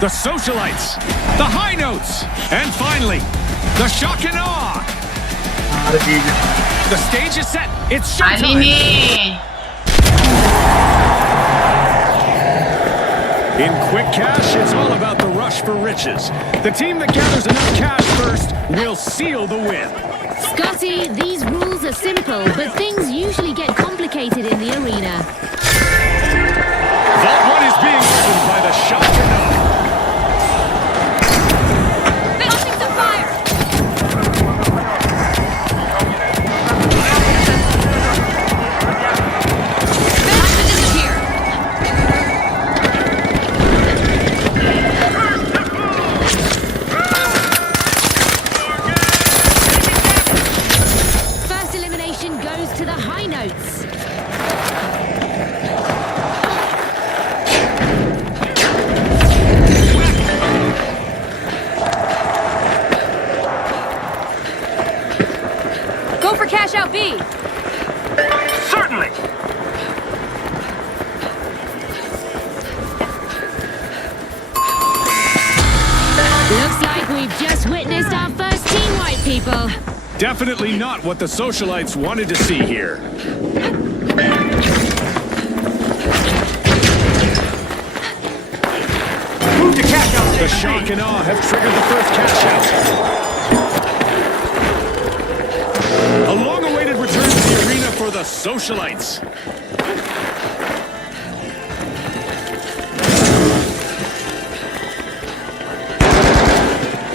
the socialites, the high notes, and finally, the shock and awe. The stage is set. It's showtime. In quick cash, it's all about the rush for riches. The team that gathers enough cash first will seal the win. Scotty, these rules are simple, but things usually get complicated in the arena. Vault 1 is being opened by the shock and awe. Cash out B. Certainly. Looks like we've just witnessed our first team wipe, people. Definitely not what the socialites wanted to see here. Move to cash out. The shock and awe have triggered the first cash out. A long-awaited return to the arena for the socialites.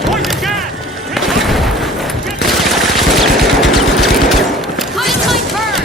Poison gas! High burn!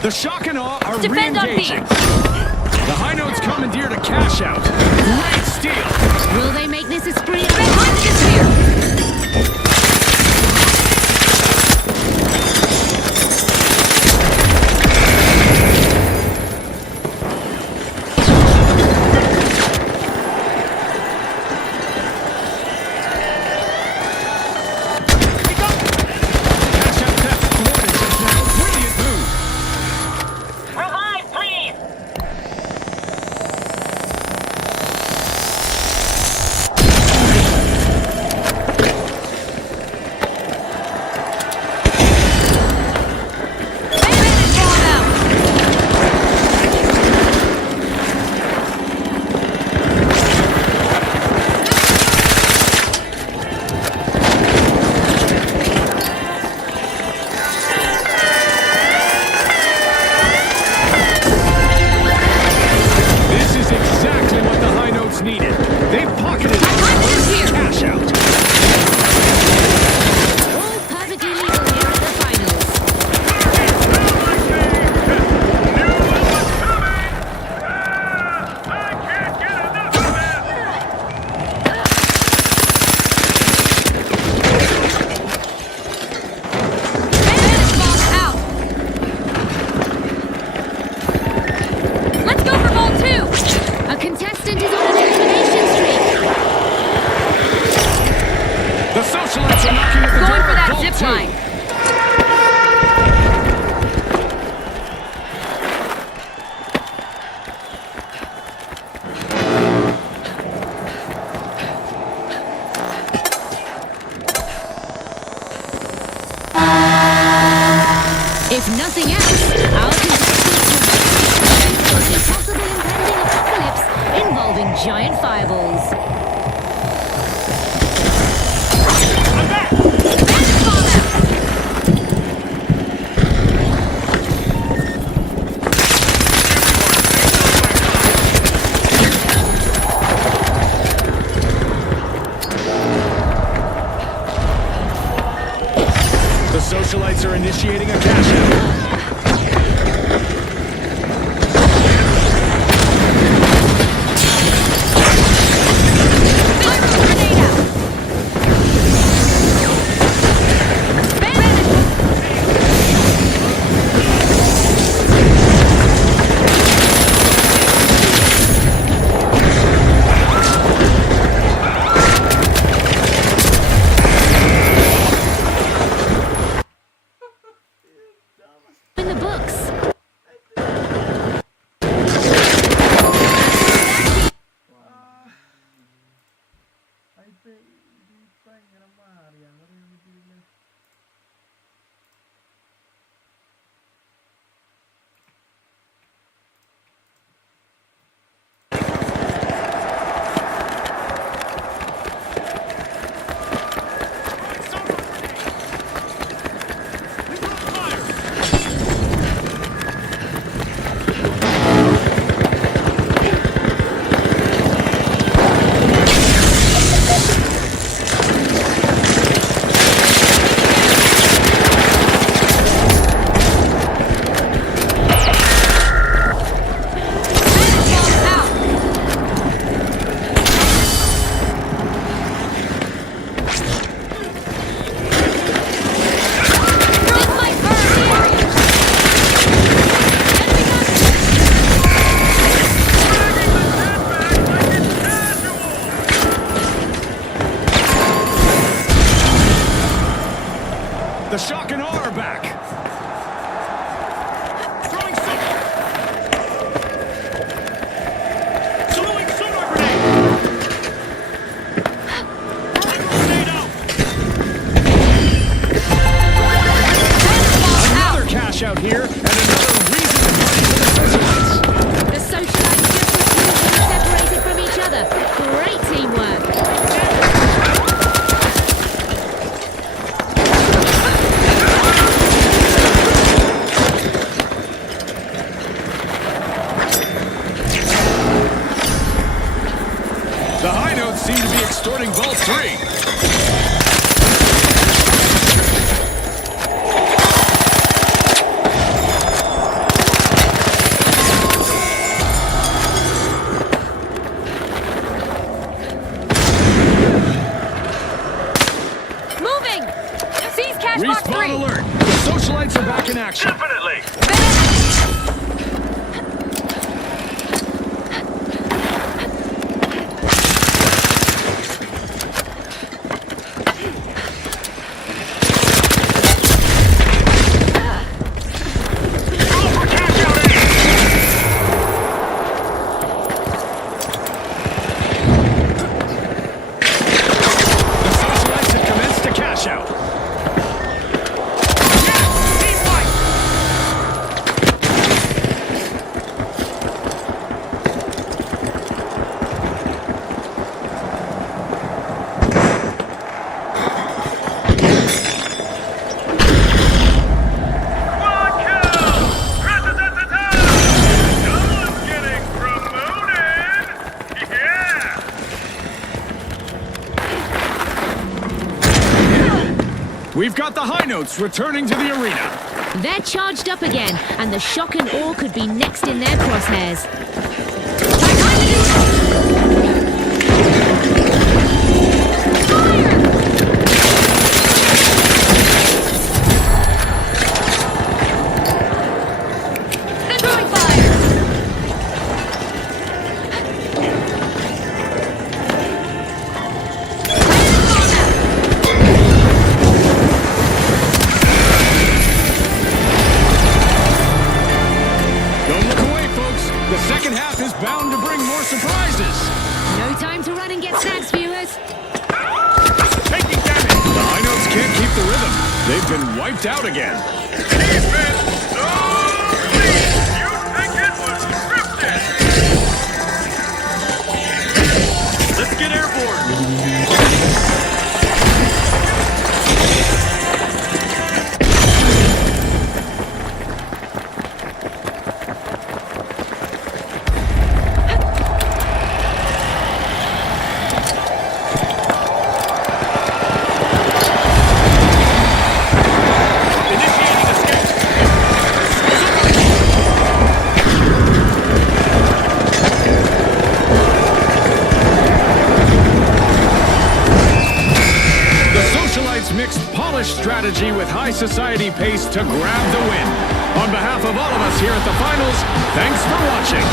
The shock and awe are re-engaging. The high notes commandeered a cash out. Great steal. Will they make this a spree? Red Hostage here! If nothing else, our contestants will possible impending apocalypse involving giant fireballs. The socialites are initiating a cash out. zOD are back. Throwing sonar. Throwing sonar grenade. Grenade out. Another cash out here, and another reason to party for the socialites. The socialites just refuse to be separated from each other. Great teamwork. The high notes seem to be extorting Vault 3. Moving! Seize cash box Respawn 3! alert. The socialites are back in action. Definitely. Roll for cash out A. The socialites have commenced to cash out. Team fight. Quad kill. Representative. Someone's getting promoted. Yeah. We've got the high notes returning to the arena. They're charged up again, and the shock and awe could be next in their crosshairs. They're throwing fire! Don't look away, folks. The second half is bound to bring more surprises. No time to run and get snacks, viewers. Taking damage. The high notes can't keep the rhythm. They've been wiped out again. Defense so clean. You think it was scripted? Let's get airborne. Initiating escape. The socialites mixed polished strategy with high society pace to grab the win. On behalf of all of us here at the finals, thanks for watching.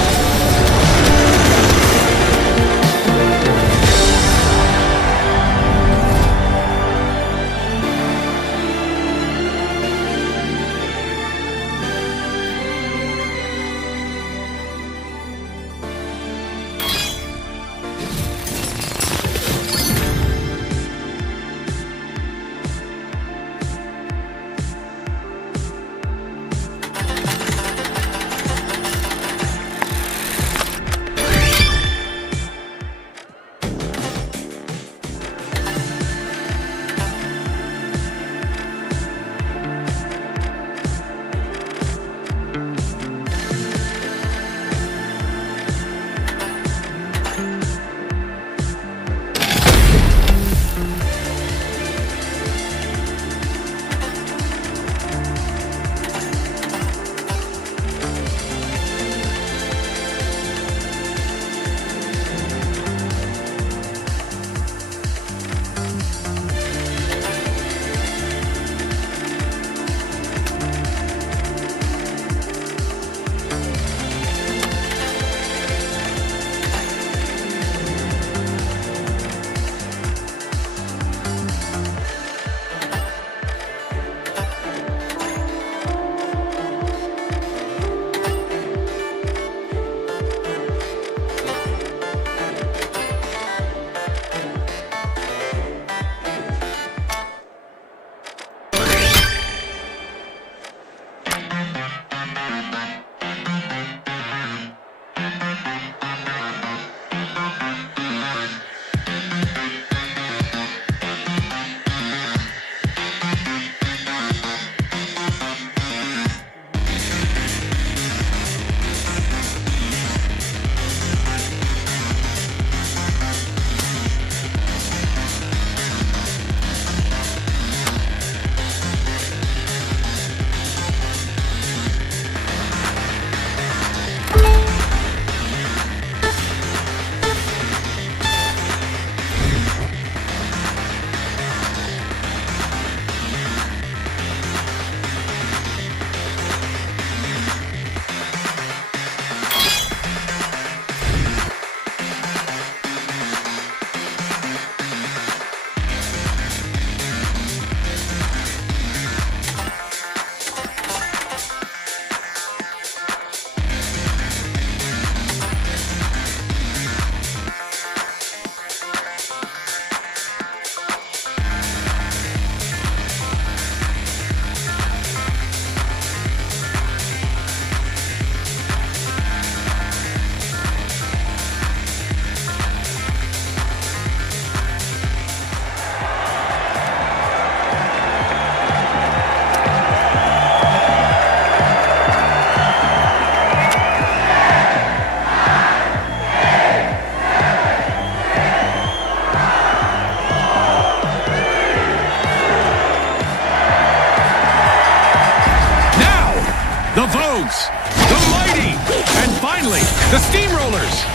Vogues, the Mighty, and finally, the Steamrollers.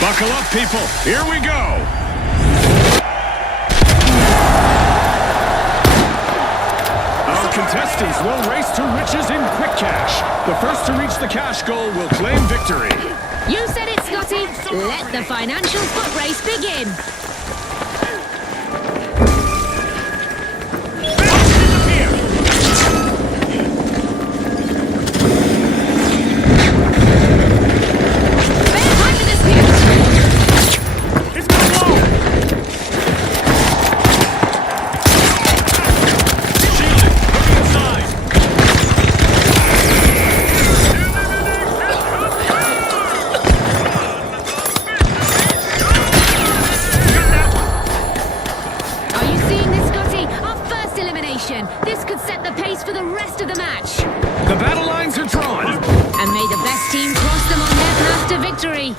Buckle up, people. Here we go. Our contestants will race to riches in quick cash. The first to reach the cash goal will claim victory. You said it, Scotty. Let the financial foot race begin. This could set the pace for the rest of the match. The battle lines are drawn. And may the best team cross them on their path to victory.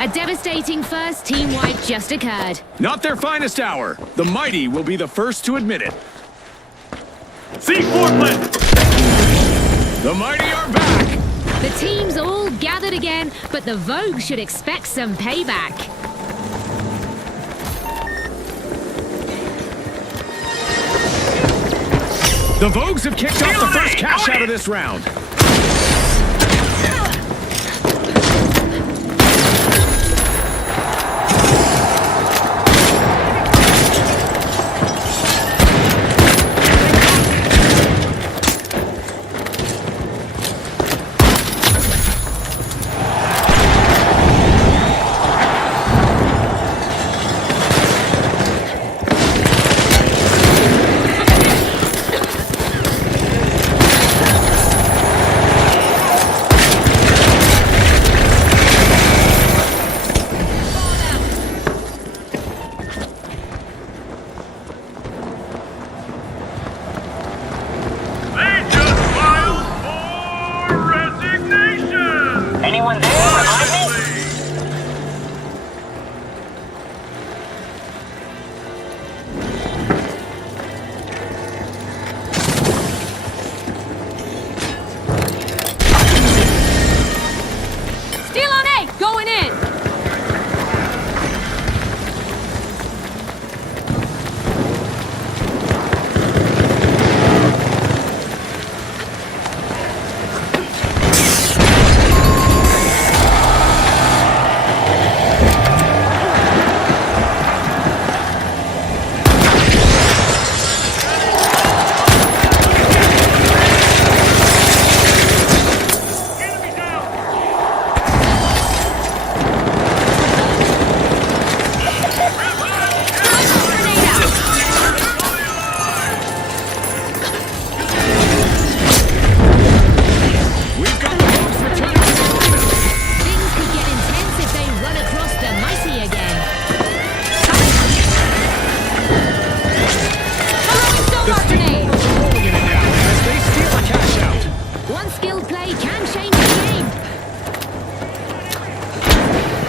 A devastating first team wipe just occurred. Not their finest hour. The Mighty will be the first to admit it. See forklift! The Mighty are back. The teams all gathered again, but the Vogue should expect some payback. The Vogues have kicked off the first cash out of this round. Anyone there? Steal on A, going in.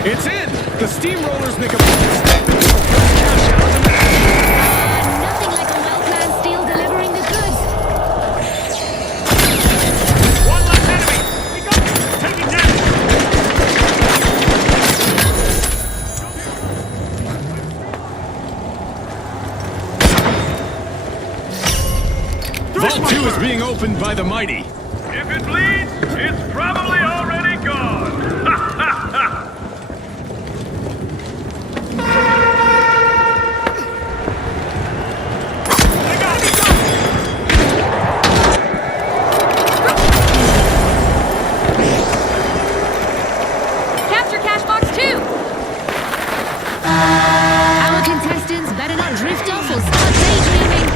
It's in! The Steamrollers make a bold step into the first cash out of the match. Nothing like a well-planned steal delivering the goods. One less enemy! We got him! Take it down! Vault 2 is being opened by the Mighty. If it bleeds, it's probably already gone! Ha ha ha! Capture cash box 2! Our contestants better not drift off or start daydreaming.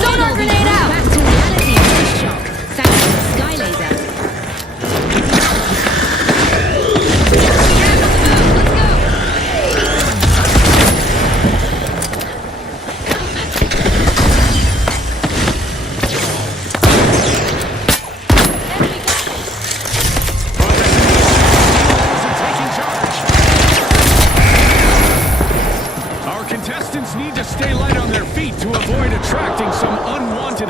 Sonar grenade out! Back to reality with shock, thanks to the sky laser. Our contestants need to stay light on their feet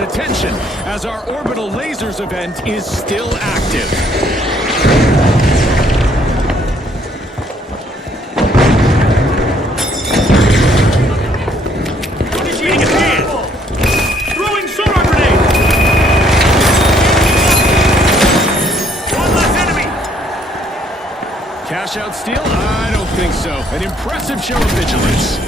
attention as our orbital lasers event is still active. Initiating attack! Throwing sonar grenade! One less enemy! Cash out steal? I don't think so. An impressive show of vigilance.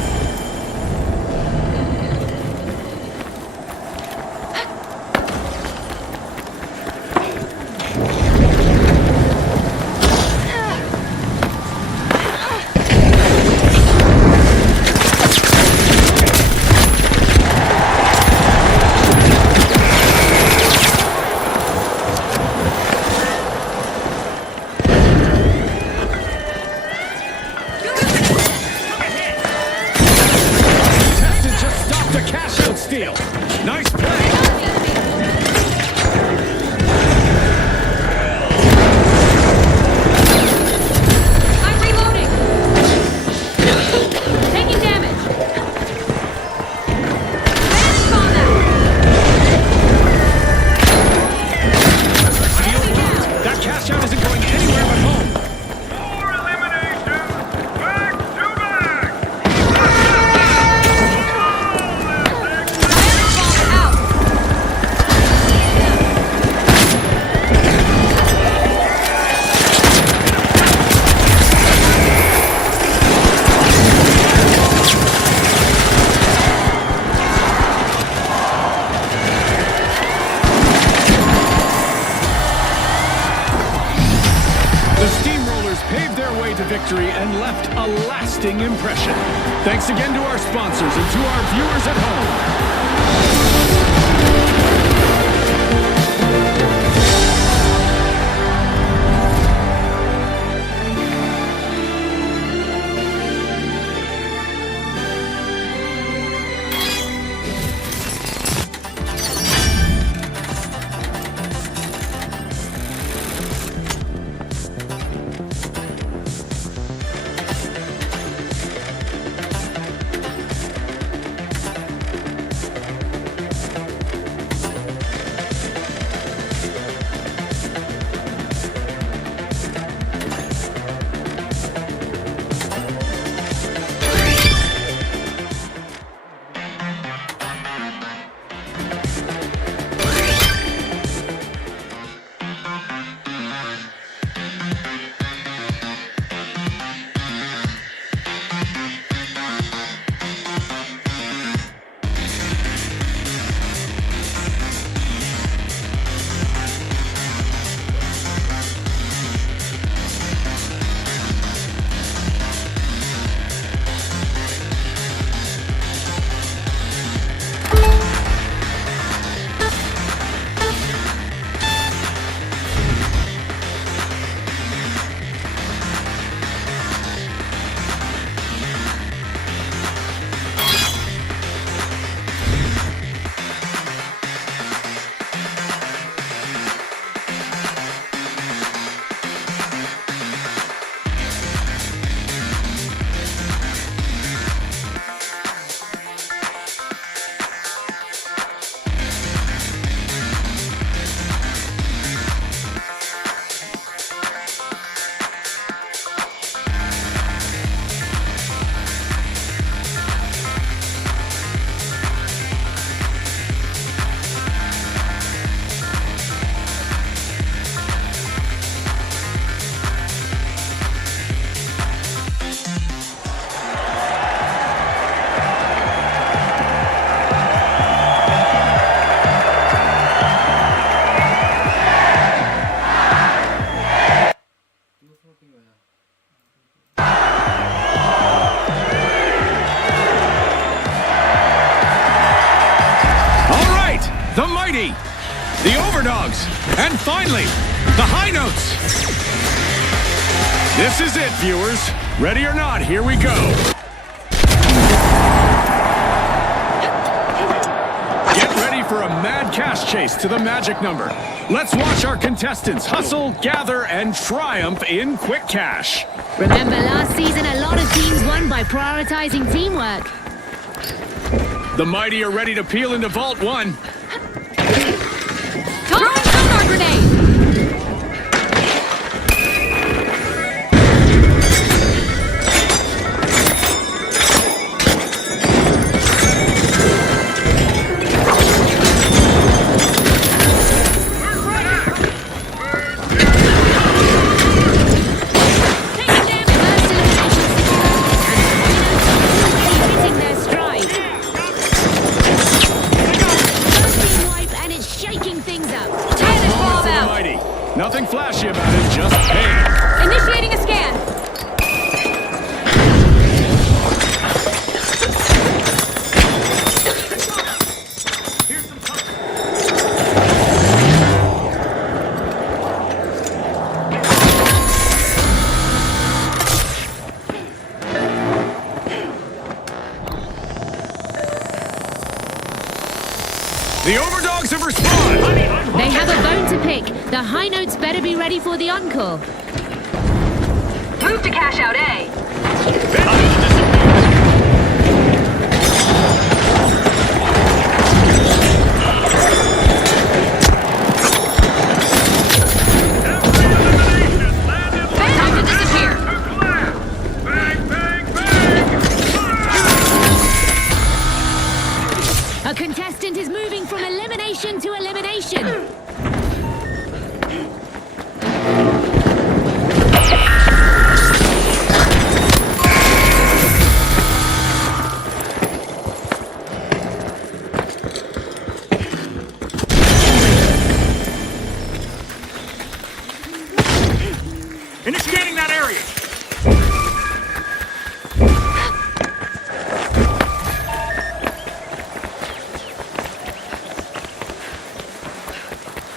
Steal. Nice play. I'm reloading. Taking damage. Vanish bomb out. Steal blocked. That cash out isn't going anywhere but home. More eliminations! Back to back! The Steamrollers paved their way to victory and left a lasting impression. Thanks again to our sponsors and to our viewers at home. The mighty, the overdogs, and finally, the high notes. This is it, viewers. Ready or not, here we go. Get ready for a mad cash chase to the magic number. Let's watch our contestants hustle, gather, and triumph in quick cash. Remember last season, a lot of teams won by prioritizing teamwork. The mighty are ready to peel into Vault 1. Nothing flashy about it, just pain. Initiating a scan. The overdogs have respawned. They have a bone to pick. The high notes better be ready for the encore. Move to cash out A. Time to disappear. Bang, bang, bang! A contestant is moving from elimination to elimination. Initiating that area!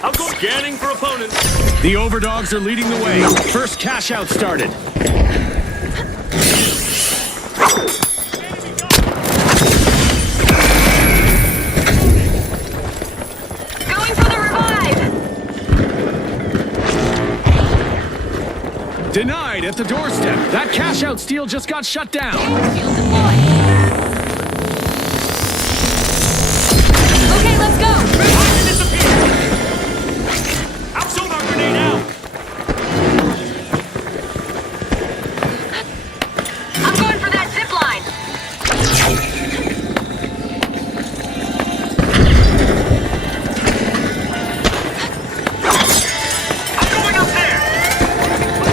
I'll go scanning for opponents. The overdogs are leading the way. First cash out started. Going for the revive. Denied at the doorstep. That cash out steal just got shut down. Field deployed. Okay, let's go. I'll sonar grenade out! I'm going for that zip line. I'm going up there!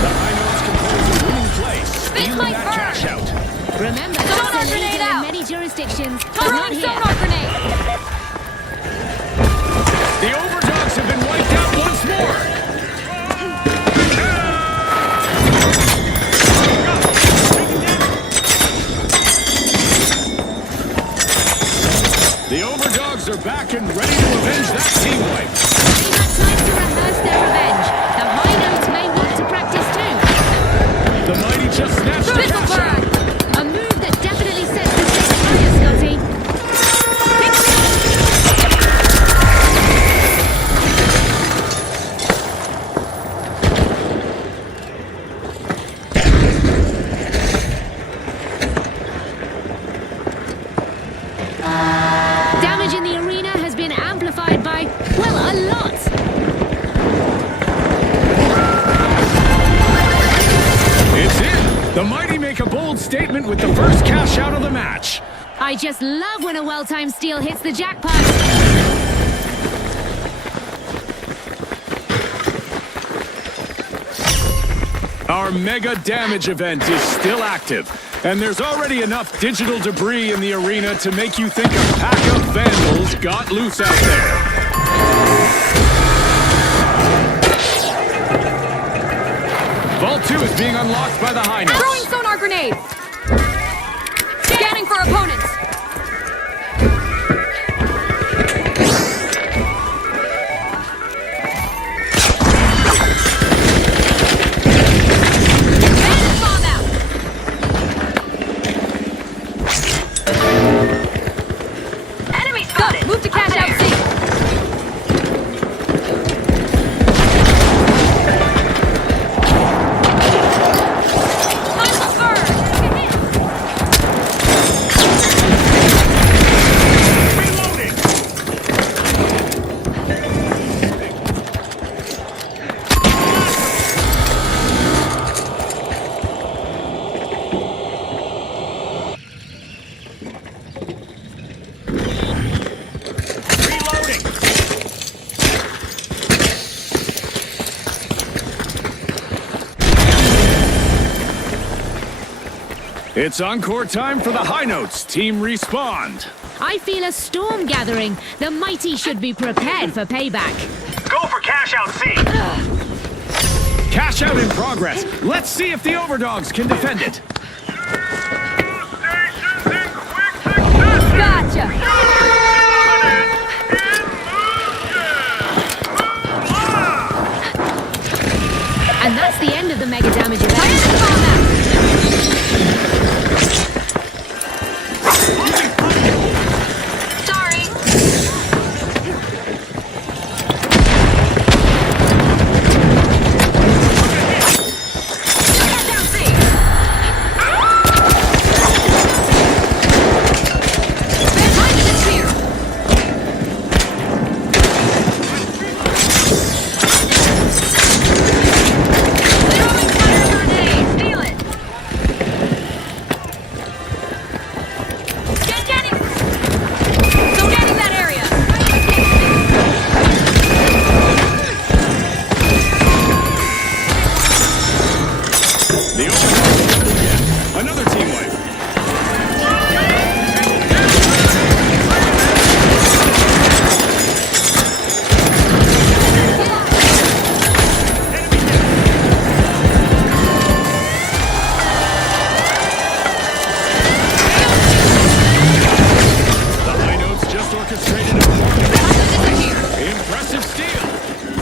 The high notes compose a winning place. This Stealing might that burn. cash out. Remember, Sonar that's grenade illegal in out. many jurisdictions. but Throwing not here. sonar grenade. The overdogs have been wiped out once more. The overdogs are back and ready to avenge that team wipe. They had time to rehearse their revenge. The high notes may want to practice too. The mighty just snatched the Triple cash out. burn. A move that definitely sets the stakes higher, Scotty. Damage in the arena has been amplified by, well, a lot. It's in. The mighty make a bold statement with the first cash out of the match. I just love when a well-timed steal hits the jackpot. Our mega damage event is still active, and there's already enough digital debris in the arena to make you think a pack of vandals got loose out there. Vault 2 is being unlocked by the high notes. Throwing sonar grenade. Scanning for opponents. Bandit bomb out. Enemy spotted. Move to cash out C. Mindless burn. It's encore time for the High Notes Team Respawn. I feel a storm gathering. The mighty should be prepared for payback. Go for cash out C. Cash out in progress. Let's see if the Overdogs can defend it. Stations in quick succession. Gotcha. And that's the end of the mega damage event. Sorry. Cash out C. Behind is here. Throwing fire grenade. Steal it. Getting. So getting that area. The Overdogs another team wipe. The High Notes just orchestrated a impressive steal.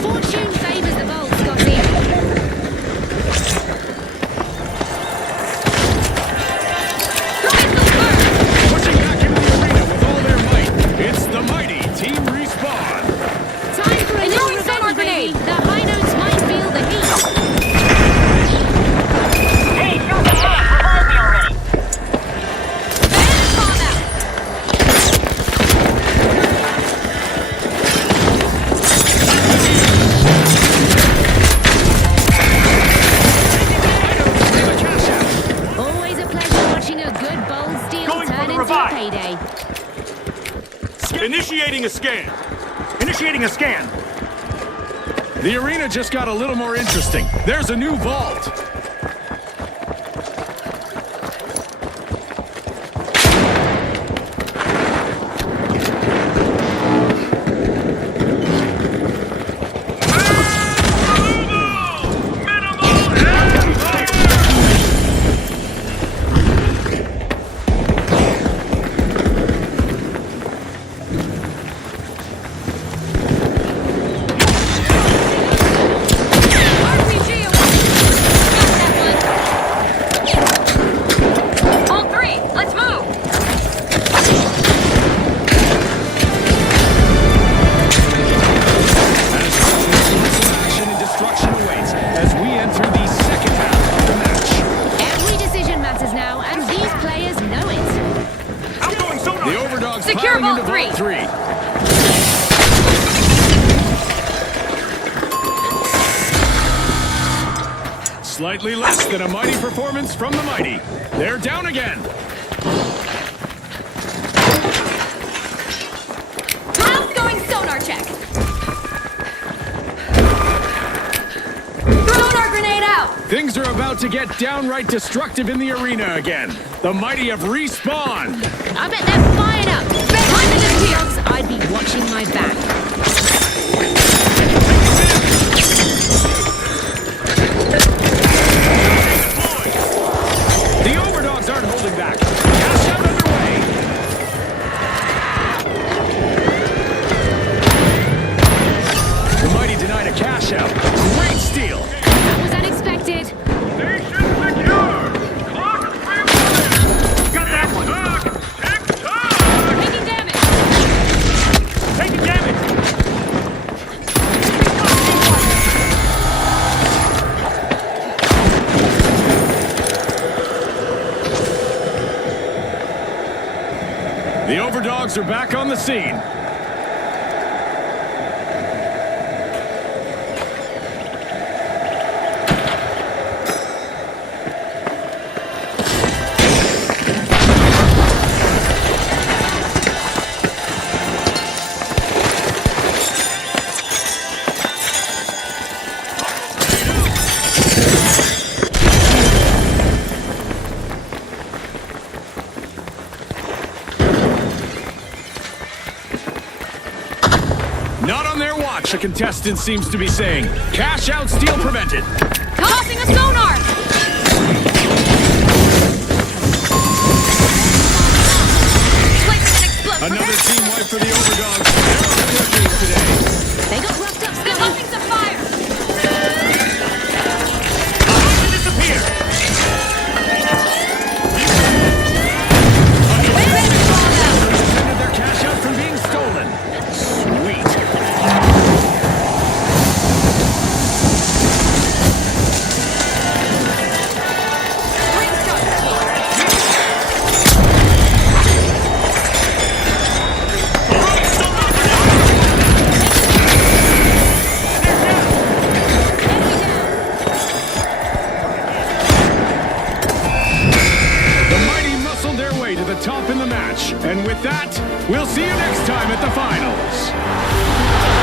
Fortune favors the bold, Scotty. Pushing back into the arena with all their might. It's the mighty Team Respawn. Time for a little Throwing sonar revenge, baby. grenade. The High Notes might feel the heat. Hey, you're the man. Revive me already. Bandit bomb out. Always a pleasure watching a good bold steal Going for turn the into a revive. payday. Initiating a scan. Initiating a scan. The arena just got a little more interesting. There's a new vault. RPG away. Got that one. All three, let's move. Action and destruction awaits as we enter the second half of the match. Every decision matters now, and these players know it. Outgoing sonar. The Overdogs Secure piling vault into three. Vault 3. Slightly less than a mighty performance from the mighty. They're down again. Outgoing sonar check. Sonar grenade out. Things are about to get downright destructive in the arena again. The mighty have respawned. I bet they're fired up. Behind the here. Dogs, I'd be watching my back. The Overdogs aren't holding back. Cash out underway. The mighty denied a cash out. Great steal. That was unexpected. Station secure. Clock reloaded. Got that one. Tick-tock. Taking damage. Taking damage. The Overdogs are back on the scene. Not on their watch, a contestant seems to be saying. Cash out steal prevented. Tossing a sonar! Placing an explosive. Another team wipe for the Overdogs. They're on their game today. They got roughed up They're still. opening some fire! About to disappear. Prevented their cash out from being stolen. Sweet. The mighty muscled their way to the top in the match. And with that, we'll see you next time at the finals.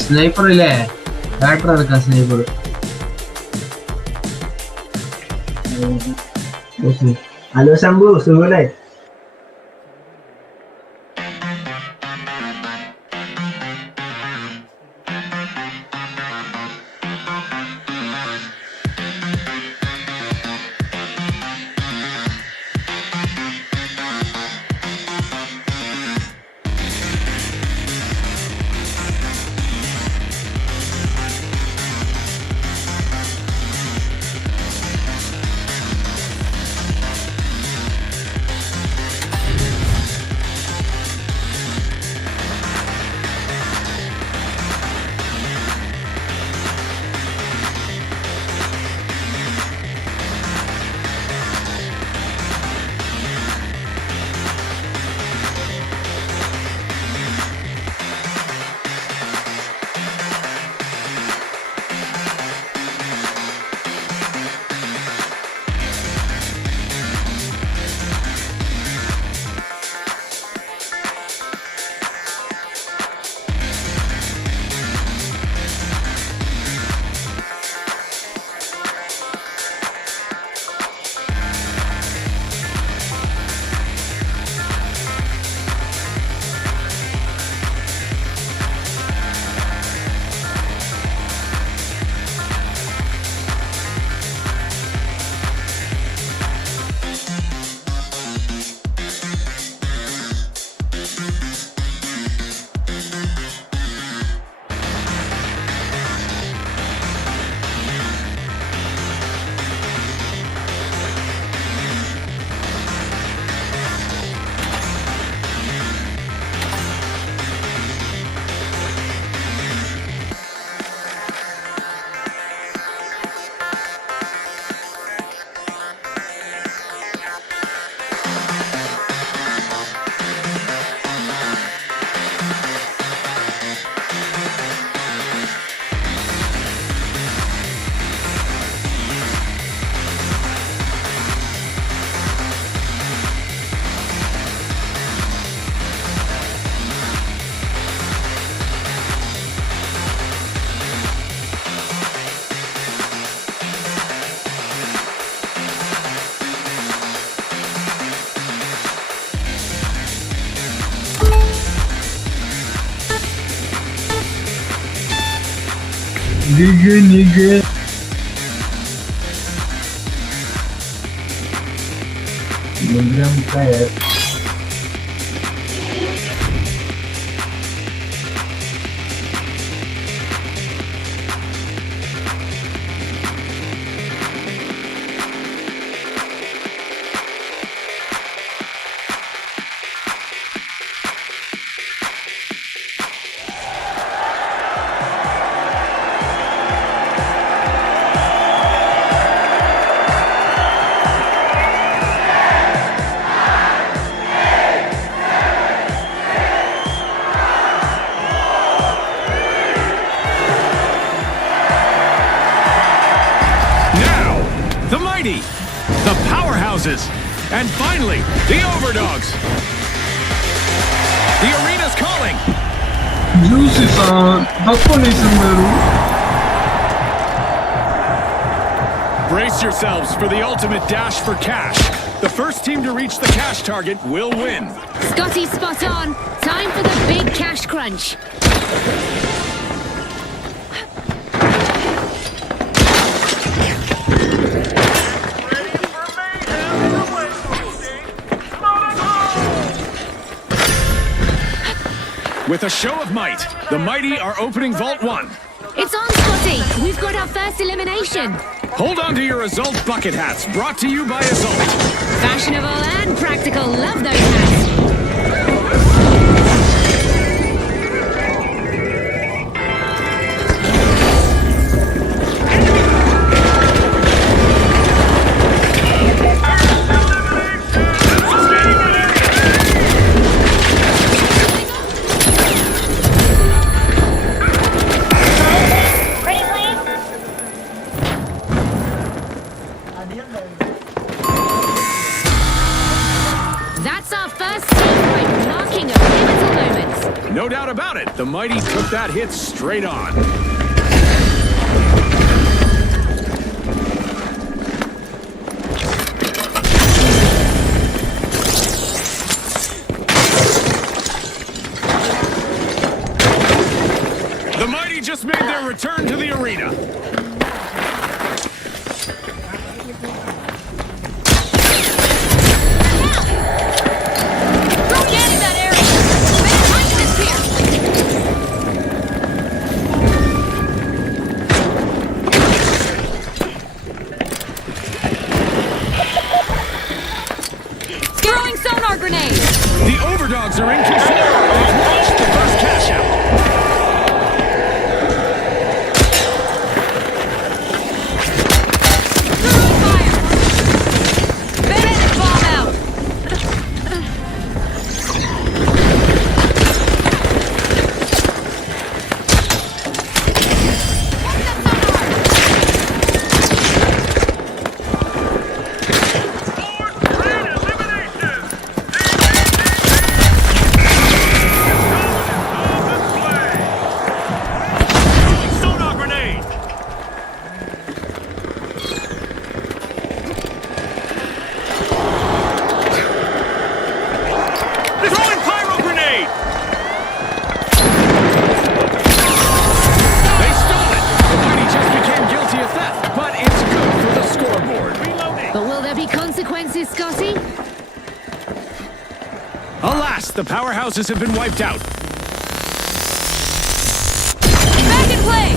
Sniper ഇല്ലേ batter എടുക്കാം sniper hello Shambhu സുഖല്ലേ Nigga. Program player. The mighty, the powerhouses, and finally, the overdogs. The arena's calling. Juicy-san, Hakone Sumeru. Brace yourselves for the ultimate dash for cash. The first team to reach the cash target will win. Scotty, spot on. Time for the big cash crunch. With a show of might, the mighty are opening Vault 1. It's on, Scotty. We've got our first elimination. Hold on to your Azult bucket hats, brought to you by Azult. Fashionable and practical. Love those hats. That's our first team fight, marking a pivotal moment. No doubt about it, the mighty took that hit straight on. The mighty just made their return to the arena. Sonar grenade! The overdogs are in control. They've launched the first cash out. Fire! Bayonet bomb out! Consequences, Scotty? Alas, the powerhouses have been wiped out. Back in play!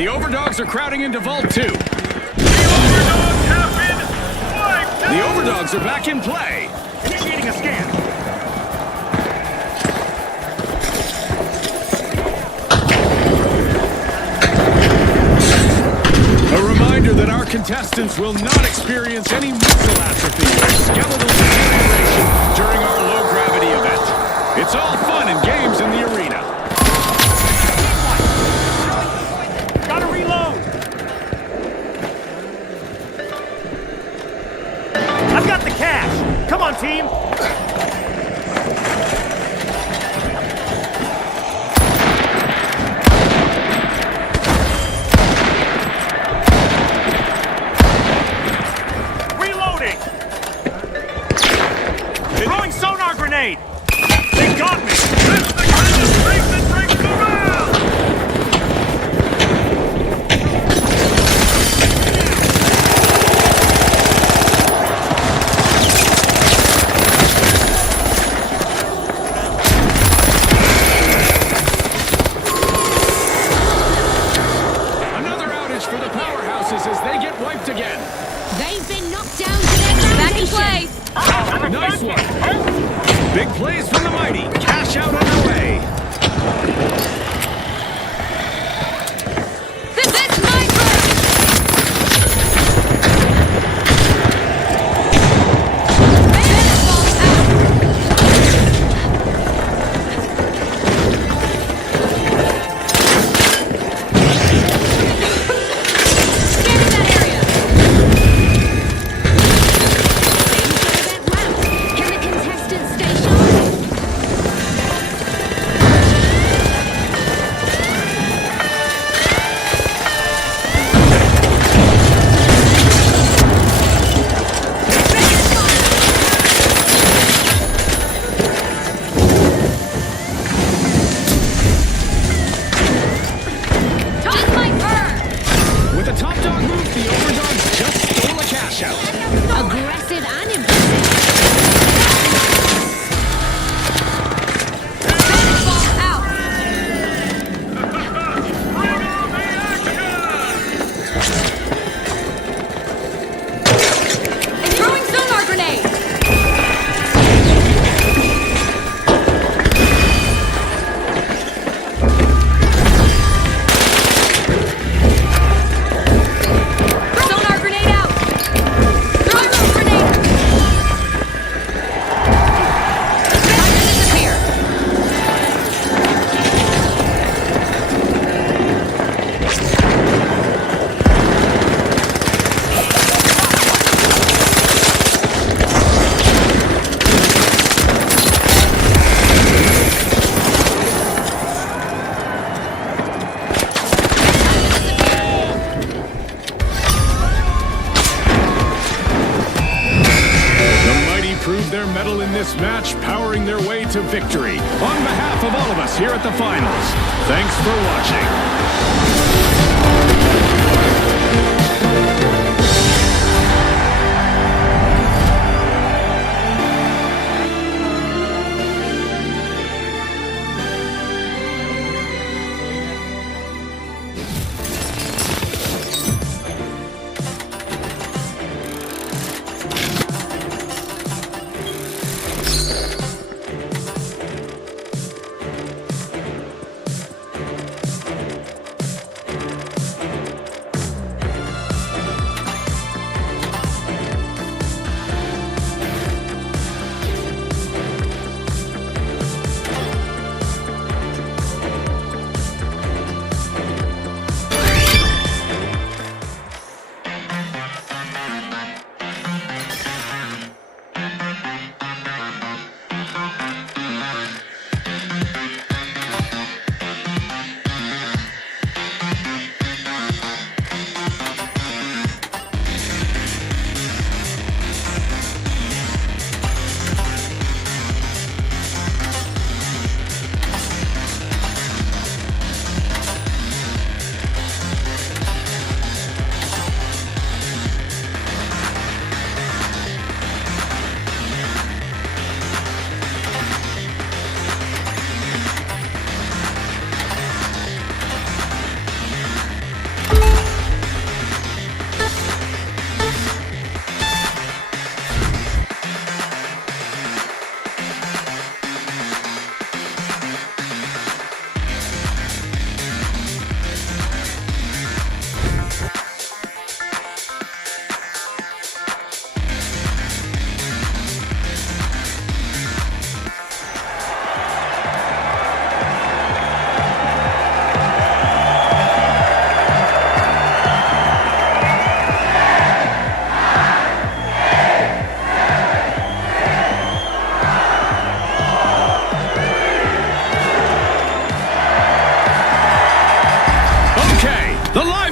The Overdogs are crowding into Vault 2. The Overdogs have been wiped The out! Overdogs are back in play. Initiating a scan. A reminder that our contestants will not experience any muscle atrophy or skeletal deterioration during our low-gravity event. It's all fun and games in the arena. Gotta reload. I've got the cash. Come on, team. Reloading. Throwing sonar grenade. They got me. That's the kind of strength that breaks the mold! Another outage for the powerhouses as they get wiped again. They've been knocked down to their Back in foundation. play. Nice one. Big plays from the mighty. Cash out underway. This is my turn. Scanning that area. Event round. Can the contestants stay sharp? It's my turn. With a top dog move, the Overdogs just stole a cash out. Aggressive and impressive. Ball out. Bring on the action! Throwing sonar grenade. Sonar grenade out. Throwing grenade. Time to disappear. The mighty proved their mettle in this match, powering their way to victory. On behalf of all of us here at the finals, thanks for watching.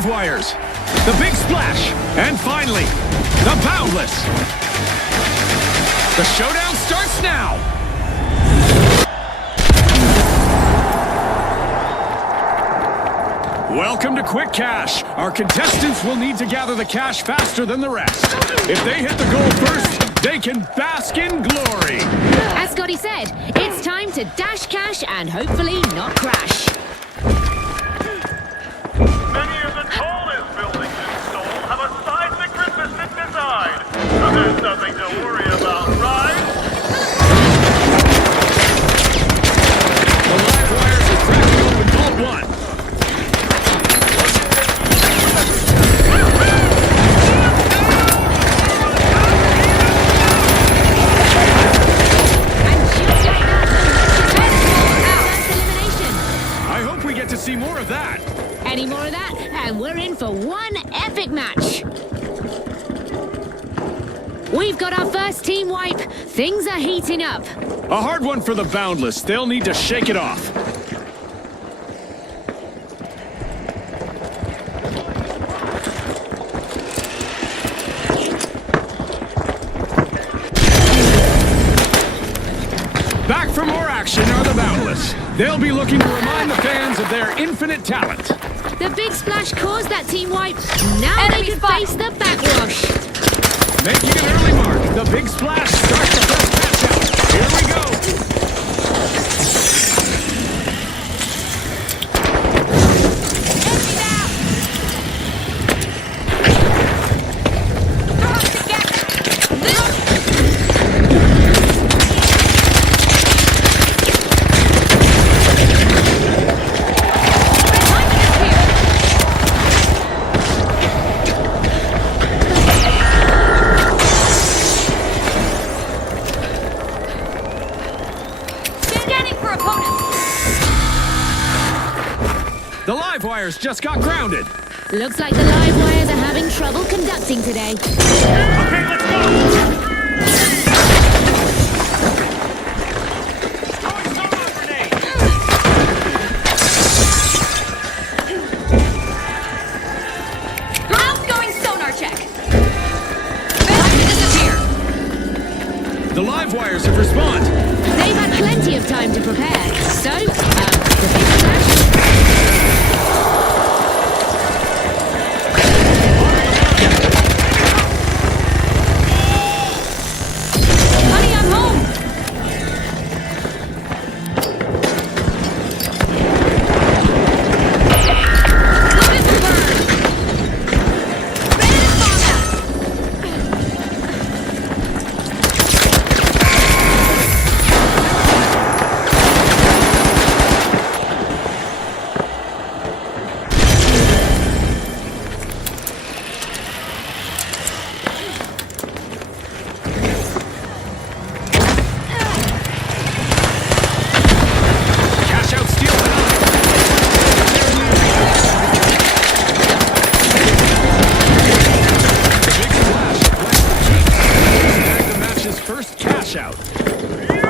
wires, the big splash, and finally, the boundless. The showdown starts now. Welcome to Quick Cash. Our contestants will need to gather the cash faster than the rest. If they hit the goal first, they can bask in glory. As Scotty said, it's time to dash cash and hopefully not crash. Many of the tallest buildings in Seoul have a seismic resistant design. So there's nothing to worry about, right? The live wires are cracking open Vault 1. See more of that. Any more of that, and we're in for one epic match. We've got our first team wipe. Things are heating up. A hard one for the Boundless. They'll need to shake it off. Back for more action are the Boundless. They'll be looking to remind the fans of their infinite talent. The big splash caused that team wipe. Now they can face the backwash. Making an early mark. The big splash starts the first catch out. Here we go. The live wires just got grounded. Looks like the live wires are having trouble conducting today. Okay, let's go! Throwing sonar grenade! Outgoing sonar check. Best to disappear. The live wires have respawned. They've had plenty of time to prepare. So, the big splash.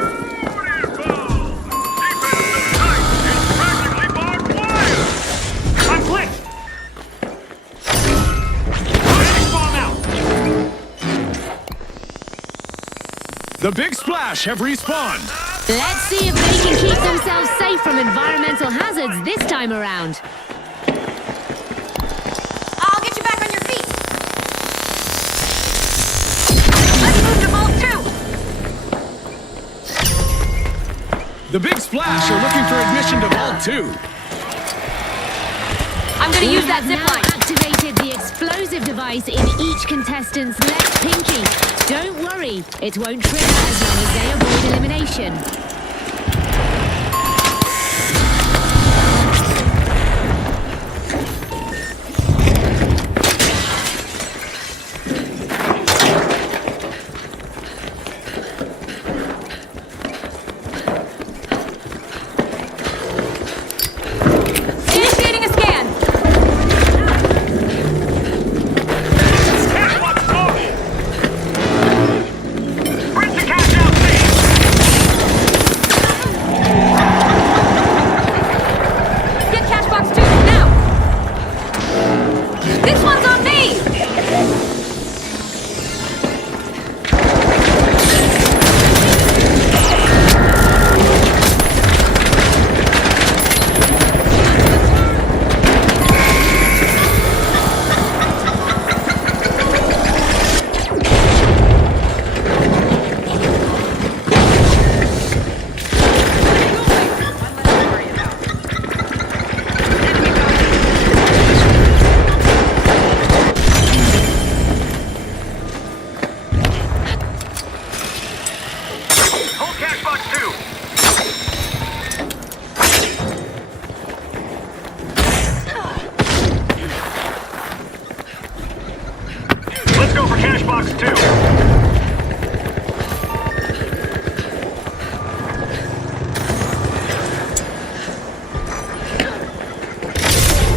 Beautiful! Defensive tight is practically barbed wire! I'm clicked! Grenade bomb out! The big splash have respawned. Let's see if they can keep themselves safe from environmental hazards this time around. I'll get you back on your feet. Let's move to Vault 2. The big splash are looking for admission to Vault 2. I'm gonna use that We zip have now line. activated the explosive device in each contestant's left pinky. Don't worry, it won't trigger as long as they avoid elimination. Initiating a scan. Cash box off! Print the cash out, please!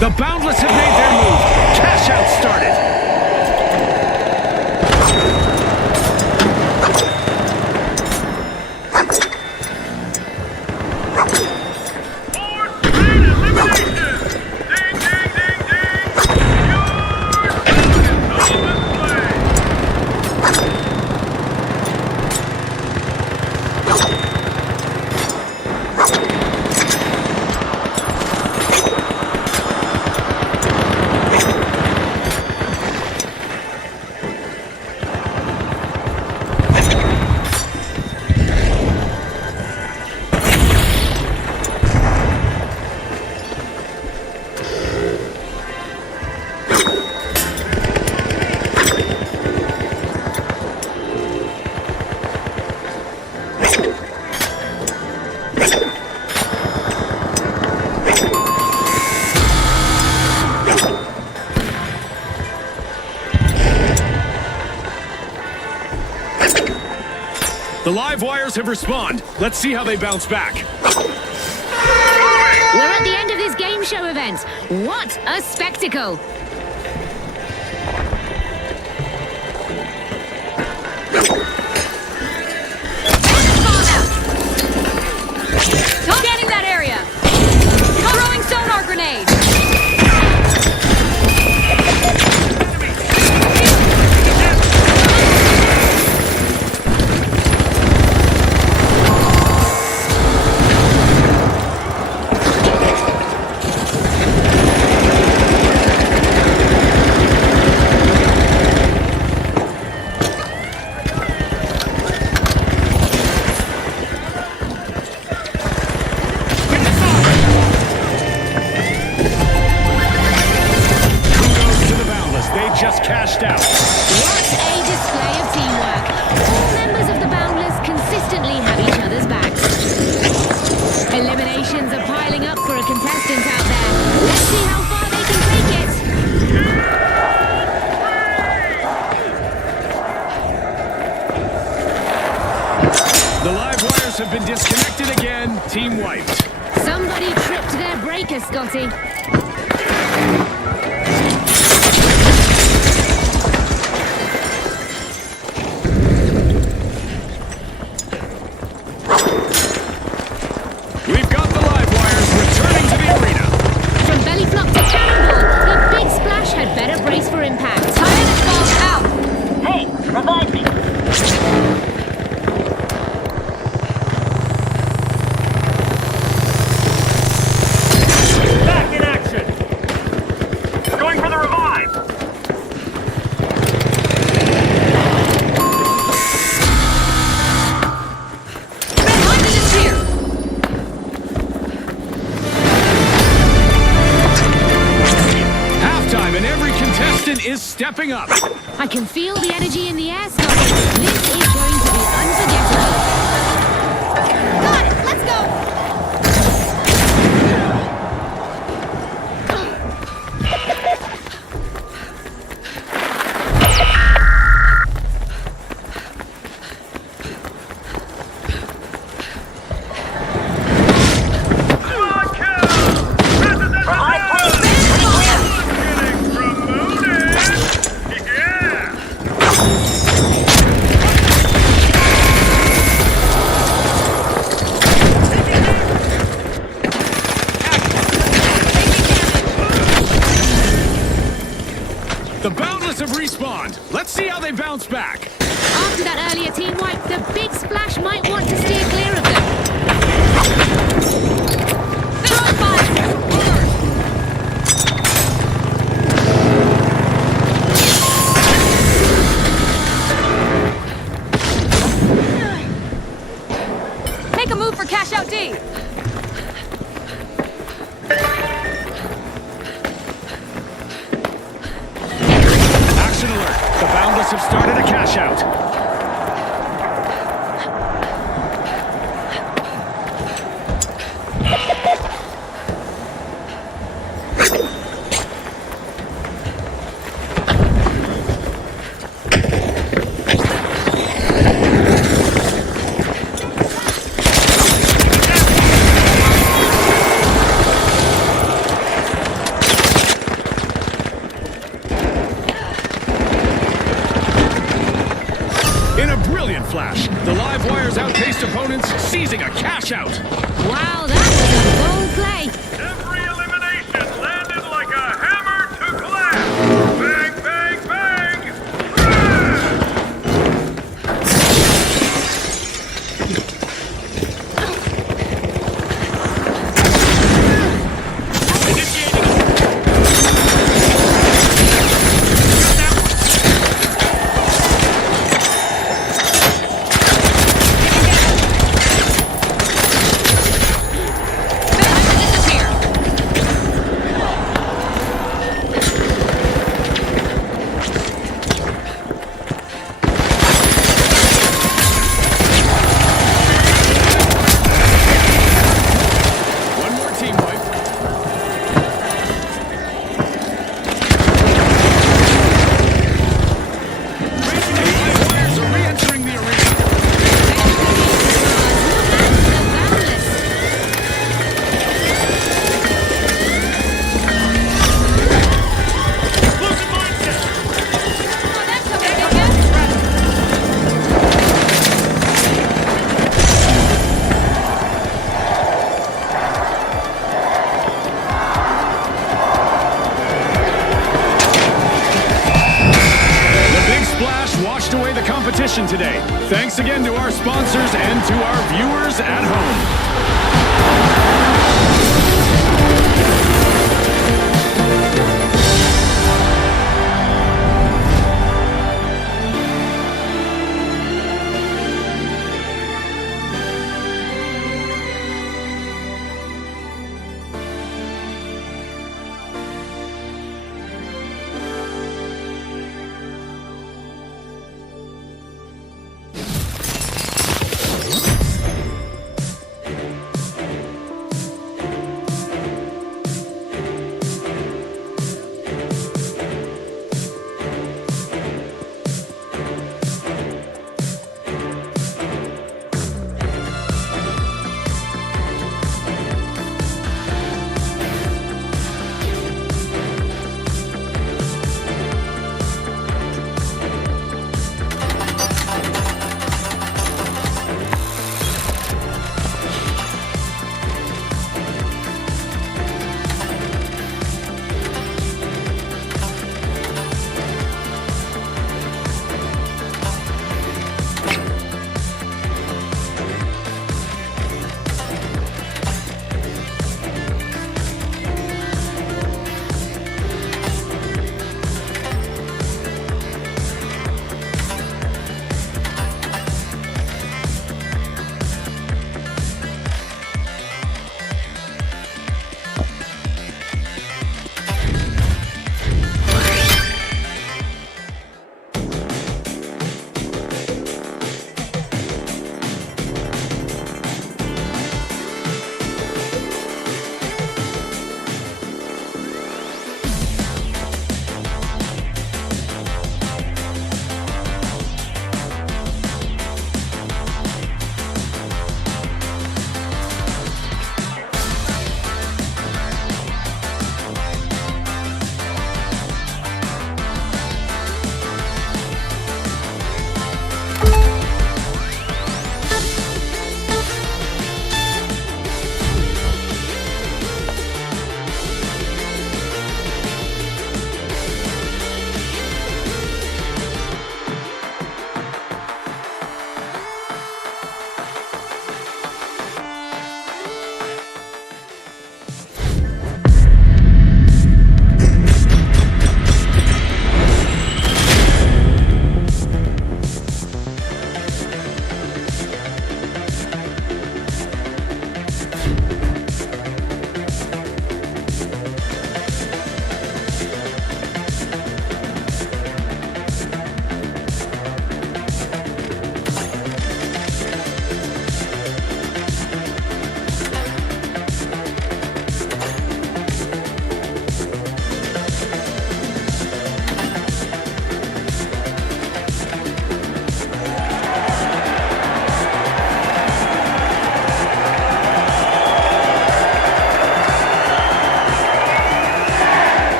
The Boundless have made their move. Cash out started. The live wires have respawned. Let's see how they bounce back. We're at the end of this game show event. What a spectacle! Scanning that area. Throwing sonar grenade. Just cashed out. What a display of teamwork! All members of the Boundless consistently have each other's backs. Eliminations are piling up for a contestant out there. Let's see how far they can take it. The live wires have been disconnected again. Team wiped. Somebody tripped their breaker, Scotty. We've got the live wires returning to the arena. From belly flop to cannonball, the big splash had better brace for impact. Tyrant falls out. Hey, revive me. Back in action. Going for the revive. Behind the spear. Halftime and every contestant is stepping up. I can feel the energy in the air, Scotty. This is going to be unforgettable. Got it. Let's go. The Boundless have respawned. Let's see how they bounce back. After that earlier team wipe, the big splash might want to steer clear of them. Throwing fire. Make a move for cash out D. Action alert. The Boundless have started a cash out. watch out. Wow, that was a bold play. Every elimination landed like a hammer to glass. Bang, bang, bang. One more team wipe. The Warriors are re-entering the arena. Explosive mindset. The big splash washed away the competition today. Thanks again to our sponsors and to our viewers at home.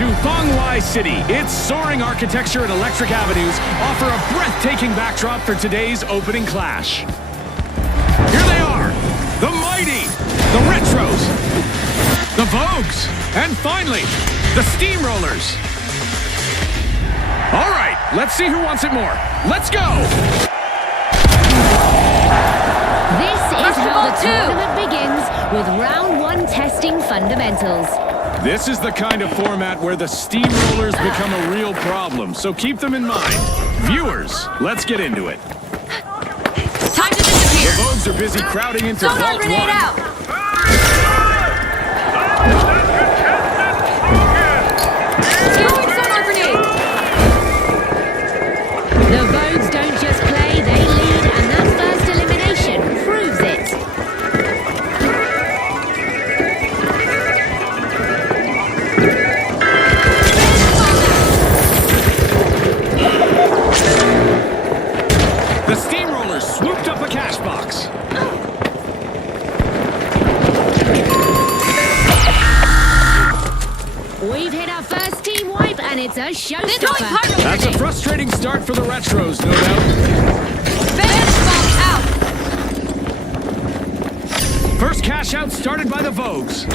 to Fenglai City. Its soaring architecture and electric avenues offer a breathtaking backdrop for today's opening clash. Here they are, the mighty, the retros, the Vogues, and finally, the steamrollers. All right, let's see who wants it more. Let's go! This is how the tournament begins with round one testing fundamentals. This is the kind of format where the steamrollers become a real problem, so keep them in mind. Viewers, let's get into it. Time to disappear. The Vogues are busy crowding into Sonar Vault 1. grenade out. Throwing sonar grenade. The Vogues don't just play, they lead, and that first elimination proves it. The steamrollers swooped up a cash box. We've hit our first team wipe, and it's a Throwing showstopper. pyro That's a grenade. frustrating start for the retros, no doubt. Vanish bomb out. First cash out started by the Vogues.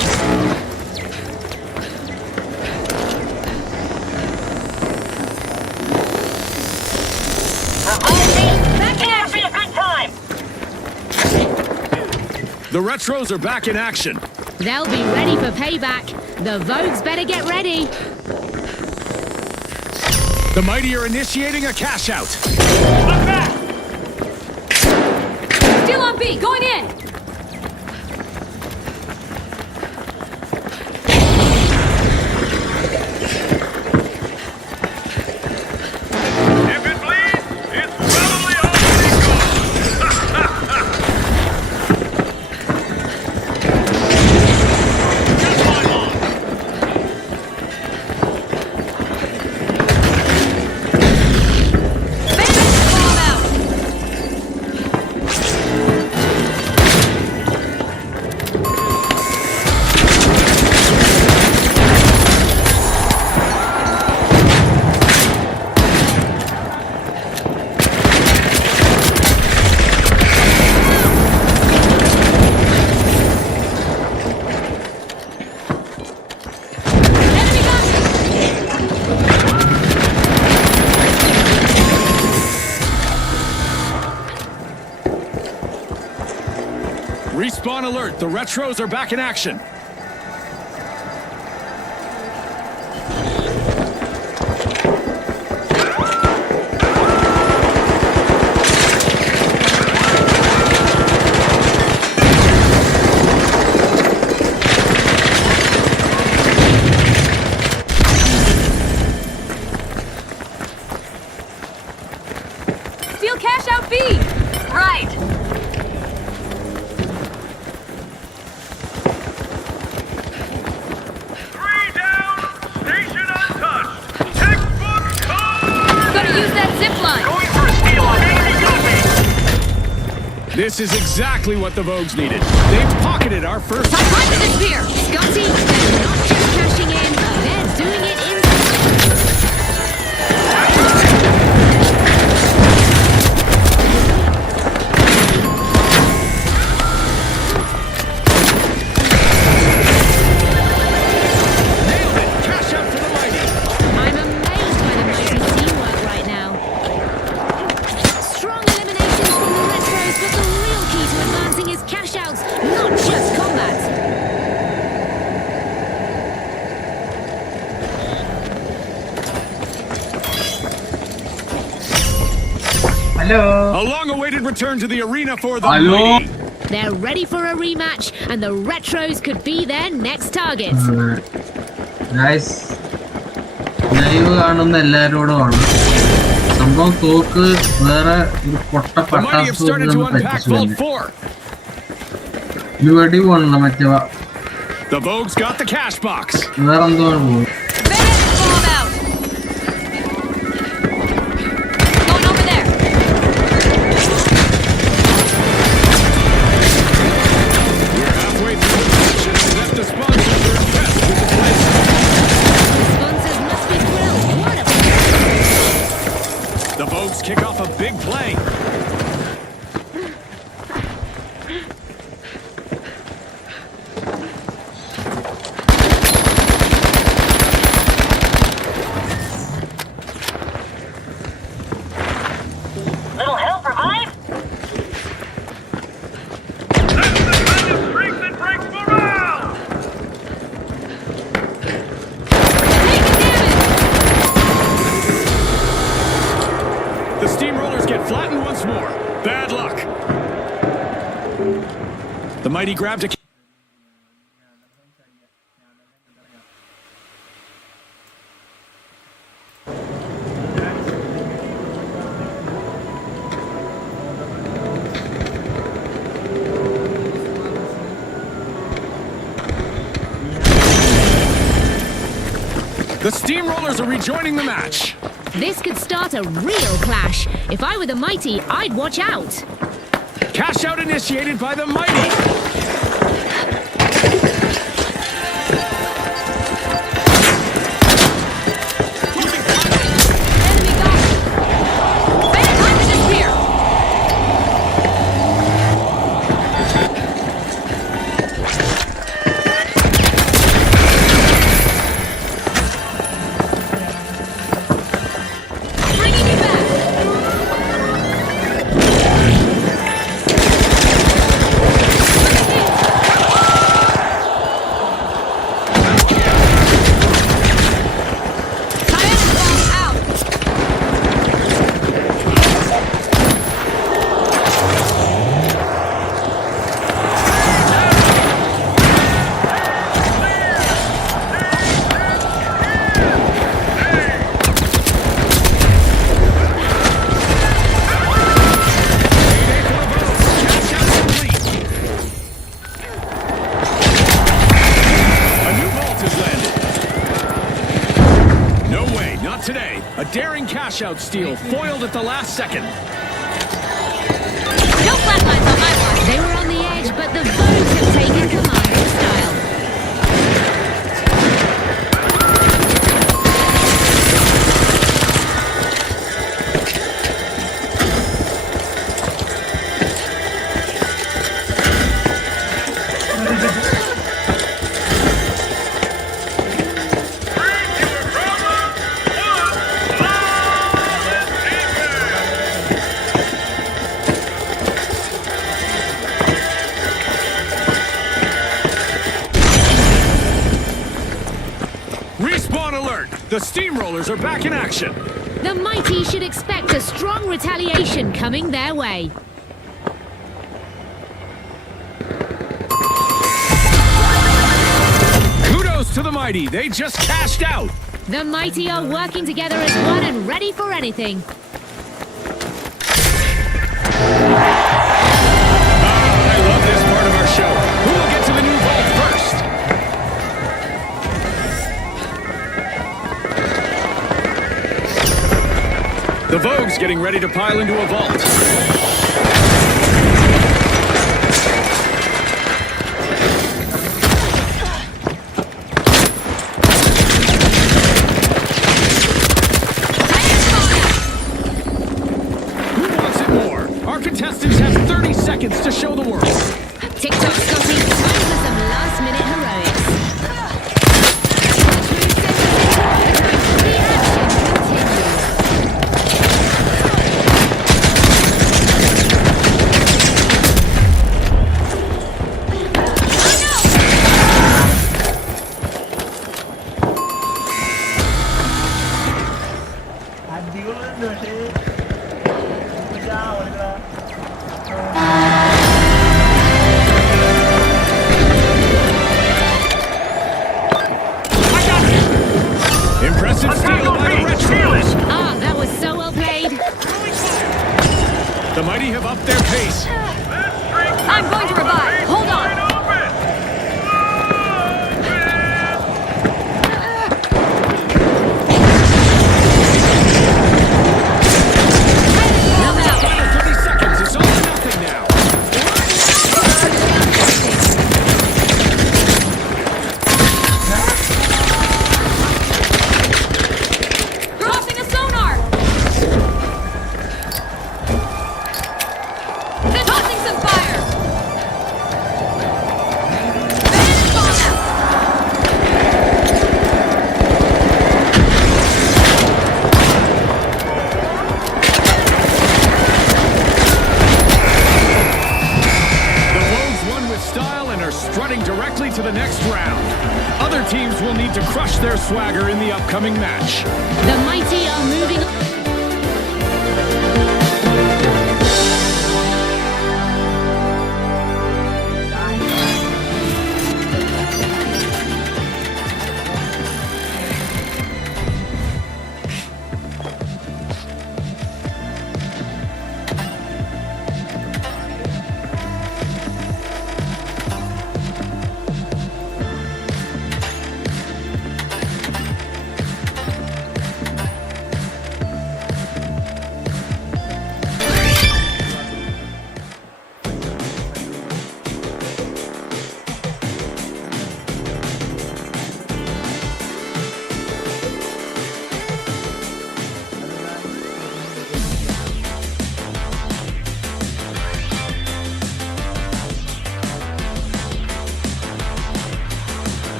Back in action a good time. The retros are back in action. They'll be ready for payback. The Vogues better get ready. The mighty are initiating a cash out. Still on B. Going in. If it bleeds, it's probably already Vanish bomb out. Enemy got me. Respawn alert. The retros are back in action. Steal cash out B. Right. Three down, station untouched. Textbook code! Gonna use that zip line. Going for a steal on enemy got me. This is exactly what the Vogues needed. They've pocketed our first. Time to disappear. Scotty, they're not just cashing in, they're doing it in. Nailed it. Cash out for the mighty. I'm amazed by the mighty teamwork right now. Strong eliminations from the retros, but the real key to advancing is cash outs, not just combat. Hello. A long-awaited return to the arena for the Hello. mighty. They're ready for a rematch, and the retros could be their next target. Guys, live കാണുന്ന എല്ലാരോടുമാണ് സംഭവം തോക്ക് വേറെ ഒരു പൊട്ട The mighty have started to unpack Vault 4. ഇത് വെടി പോകണല്ലോ മറ്റേ The Vogues got the cash box. വേറെ എന്തോ പോകും. Vanish bomb out. Going over there. We're halfway through the match and the sponsors are impressed with the place. The pick off a big play. Little help revive? Streaks and breaks morale! The steamrollers get flattened once more. Bad luck. The mighty grabbed a... The steamrollers are rejoining the match. This could start a real clash. If I were the mighty, I'd watch out. Cash out initiated by the mighty. Enemy got me. Bad time to disappear. Bringing me back. Cannonball out. A new vault has landed. No way, not today. A daring cash out steal foiled at the last second. No flatlines on my part. They were on the edge, but the Vogues have taken command of style. Respawn alert! The steamrollers are back in action. The mighty should expect a strong retaliation coming their way. Kudos to the mighty. They just cashed out. The mighty are working together as one and ready for anything. I love this part of our show. Who will get to the new vault first? The Vogue's getting ready to pile into a vault. Who wants it more? Our contestants have 30 seconds to show the world. TikTok Scotty, time for some last-minute heroics. The action continues. Impressive steal by the Retros. Ah, that was so well played. The mighty have upped their pace. I'm going to revive. Hold on. Number up. 30 seconds. It's all or nothing now. Crossing a sonar. unleash their swagger in the upcoming match. The mighty are moving on.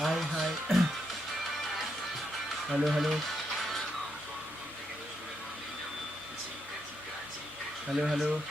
Hi. Hello. Hello.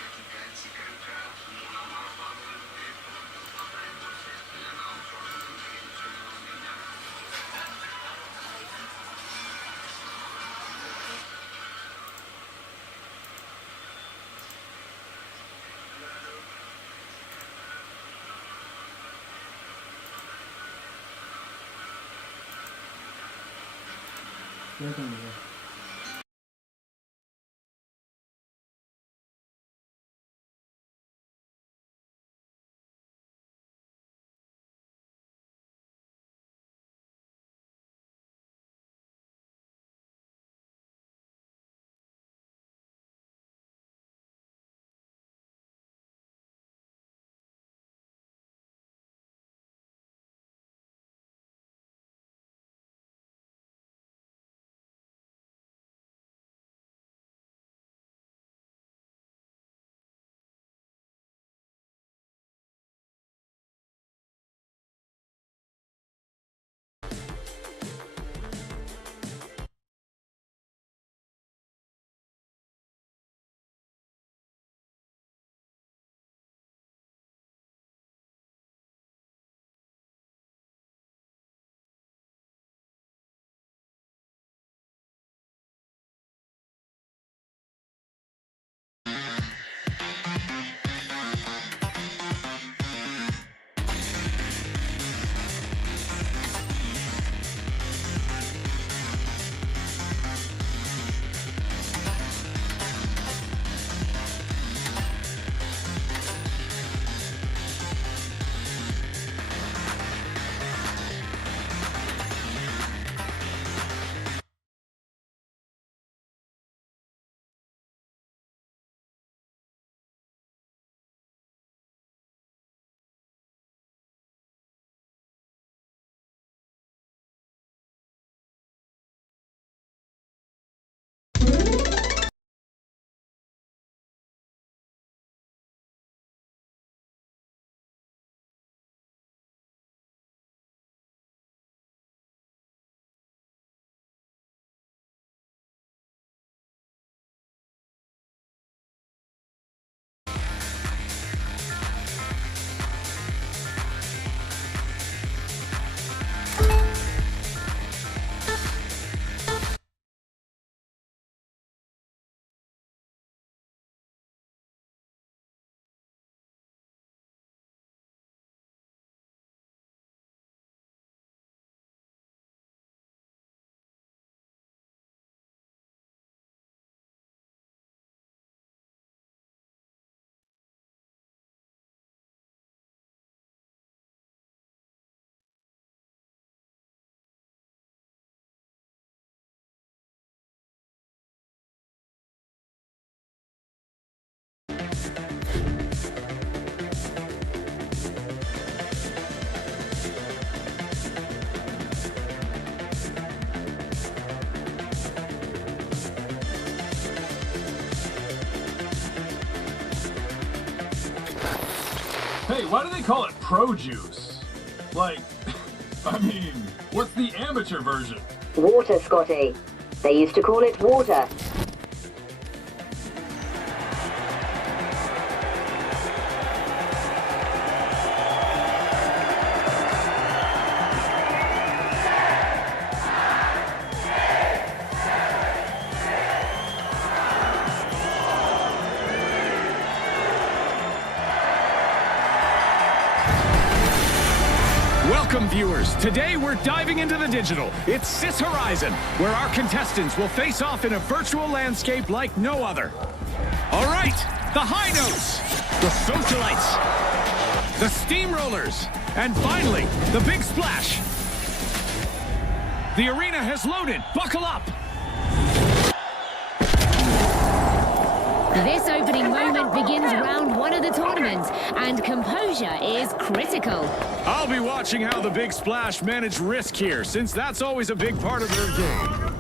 കേൾക്കുന്നില്ലേ? Hey, why do they call it Pro Juice? Like, I mean, what's the amateur version? Water, Scotty. They used to call it water. Welcome, viewers. Today we're diving into the digital. It's Sis Horizon, where our contestants will face off in a virtual landscape like no other. All right, the high notes, the socialites, the steamrollers, and finally, the big splash. The arena has loaded. Buckle up. This opening moment begins round one of the tournament, and composure is critical. I'll be watching how the big splash manage risk here, since that's always a big part of their game.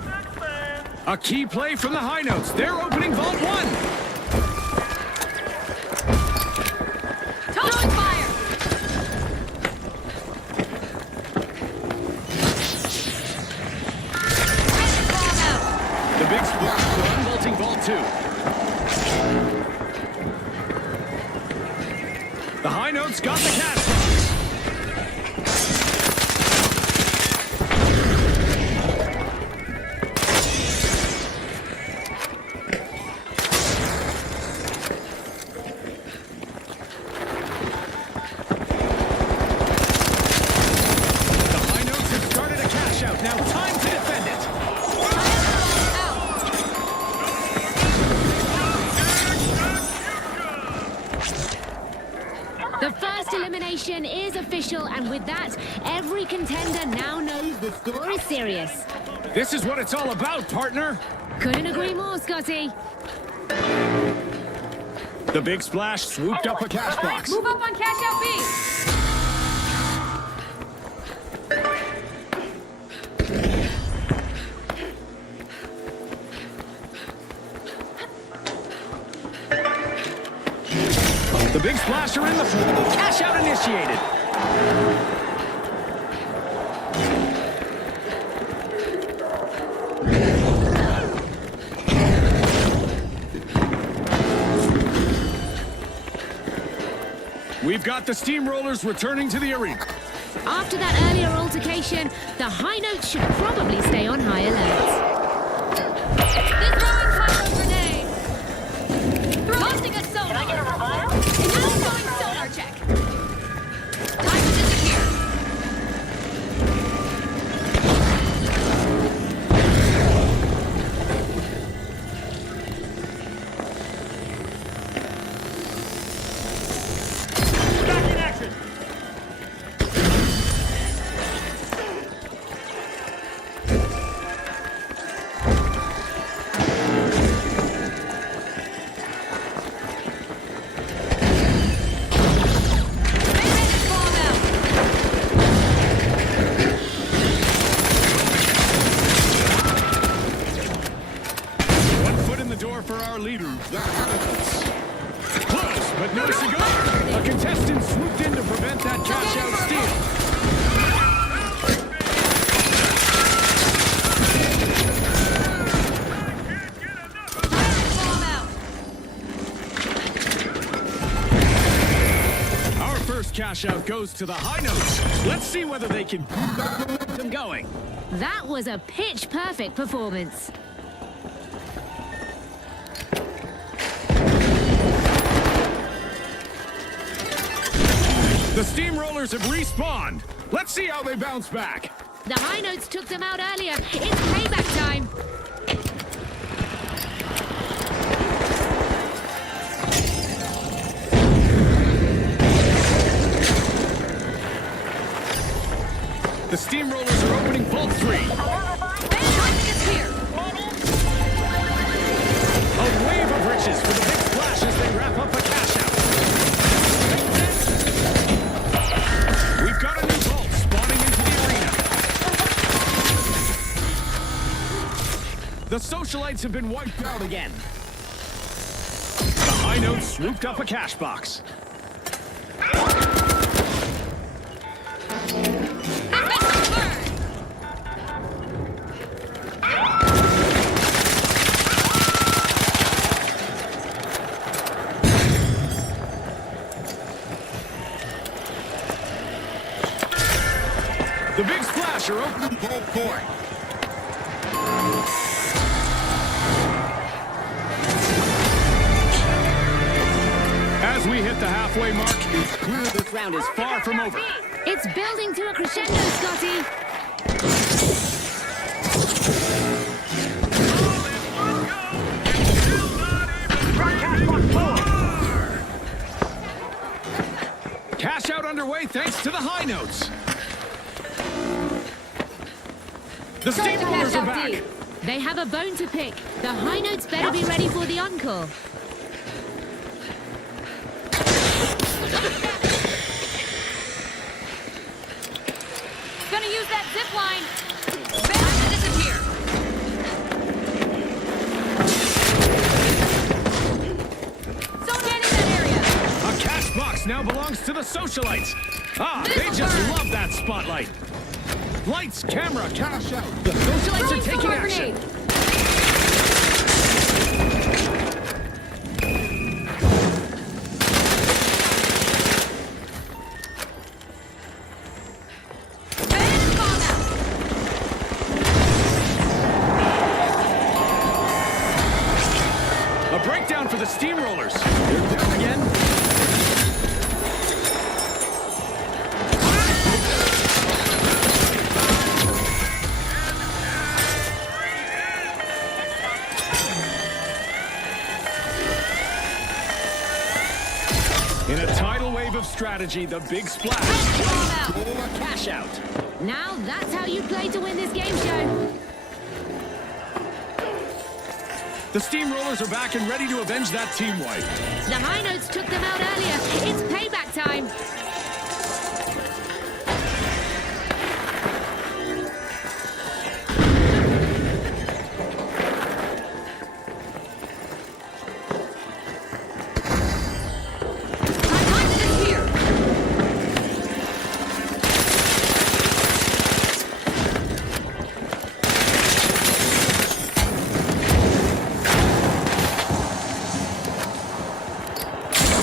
A key play from the high notes. They're opening Vault 1. Throwing fire! Bomb out! The big splash for unbolting Vault 2. The high notes got the cash box. The high notes have started a cash out. Now time to defend it. The first elimination is official, and with that, every contender now knows the score is serious. This is what it's all about, partner. Couldn't agree more, Scotty. The big splash swooped up a cash box. Move up on cash out B! The big splasher in the pool. Cash out initiated. We've got the steamrollers returning to the arena. After that earlier altercation, the high notes should probably stay on high alert. They're throwing fire grenade! Tossing a sonar! Can I get a revive? Now throwing sonar check! Time to disappear! Back in action! Bomb out! One foot in the door for our leader. Close, but no cigar. A contestant swooped in to prevent that cash out steal. Bomb out! Our first cash out goes to the high notes. Let's see whether they can keep that momentum going. That was a pitch-perfect performance. The steamrollers have respawned. Let's see how they bounce back. The high notes took them out earlier. It's payback time. The steamrollers are opening Vault 3. Fantastic is here! A wave of riches for the big splash as they wrap up a cash out. We've got a new vault spawning into the arena. The socialites have been wiped out again. The high notes swooped up a cash box. The big splash are opening pole point. As we hit the halfway mark, it's clear this round is far from over. It's building to a crescendo, Scotty. Cash out underway thanks to the high notes. The steamrollers are back. They have a bone to pick. The high notes better be ready for the encore. Gonna use that zip line. Time to disappear. Scanning that area. A cash box now belongs to the socialites. Ah, they This'll just burn. love that spotlight. Lights, camera, cash out. The socialites are taking sonar action. grenade. Bandit bomb out. A breakdown for the steamrollers. They're down again. In a tidal wave of strategy, the big splash. Pull a cash out. Now that's how you play to win this game show. The steamrollers are back and ready to avenge that team wipe. The high notes took them out earlier. It's payback time. Time to disappear.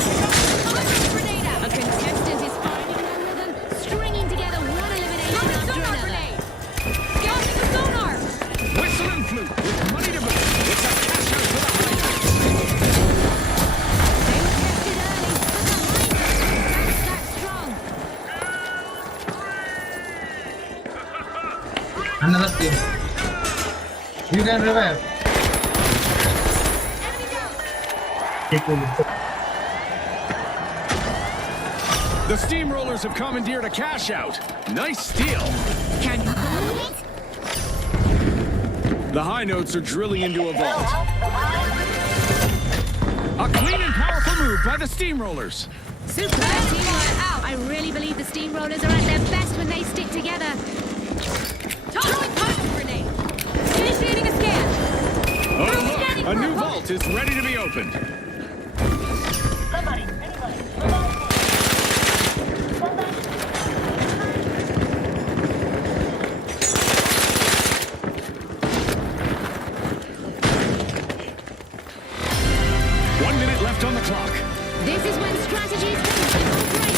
Grenade out. A contestant is finding their rhythm, stringing together one elimination Throwing after sonar another. grenade. Launching the sonar. Whistle and flute with money to boot. It's a cash out for the high notes. They were tested early, but the high notes are back strong. Another team. You can revive. The steamrollers have commandeered a cash out. Nice steal. Can you believe it? The high notes are drilling into a vault. A clean and powerful move by the steamrollers. Super teamwork out. I really believe the steamrollers are at their best when they stick together. Throwing plasma grenade. Initiating a scan. Oh, look, a new vault is ready to be opened. Somebody, anybody, somebody. Left on the clock. This is when strategies come to break.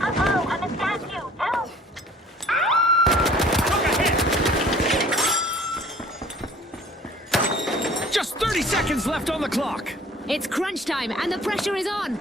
Uh-oh, I'm a statue. Help! Just 30 seconds left on the clock. It's crunch time and the pressure is on.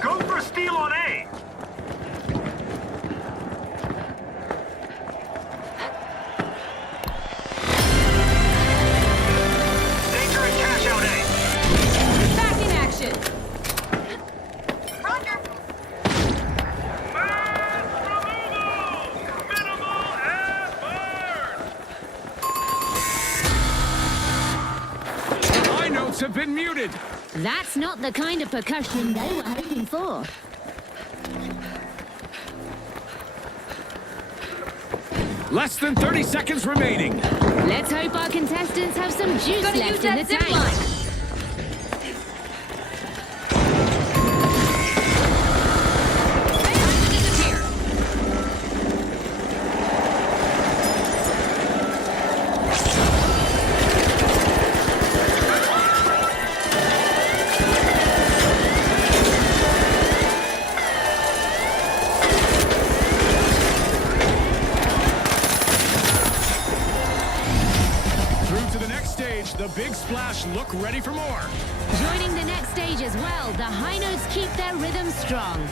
Go for steal on A. Danger and cash out A. Back in action. Roger. Mass removal! Minimal and burn! The high notes have been muted. That's not the kind of percussion they were hoping for. Less than 30 seconds remaining. Let's hope our contestants have some juice Gonna use left in that the zip tank. line. Disappear. Through to the next stage, the Big Splash look ready for more. Joining the next stage as well, the high notes keep their rhythm strong.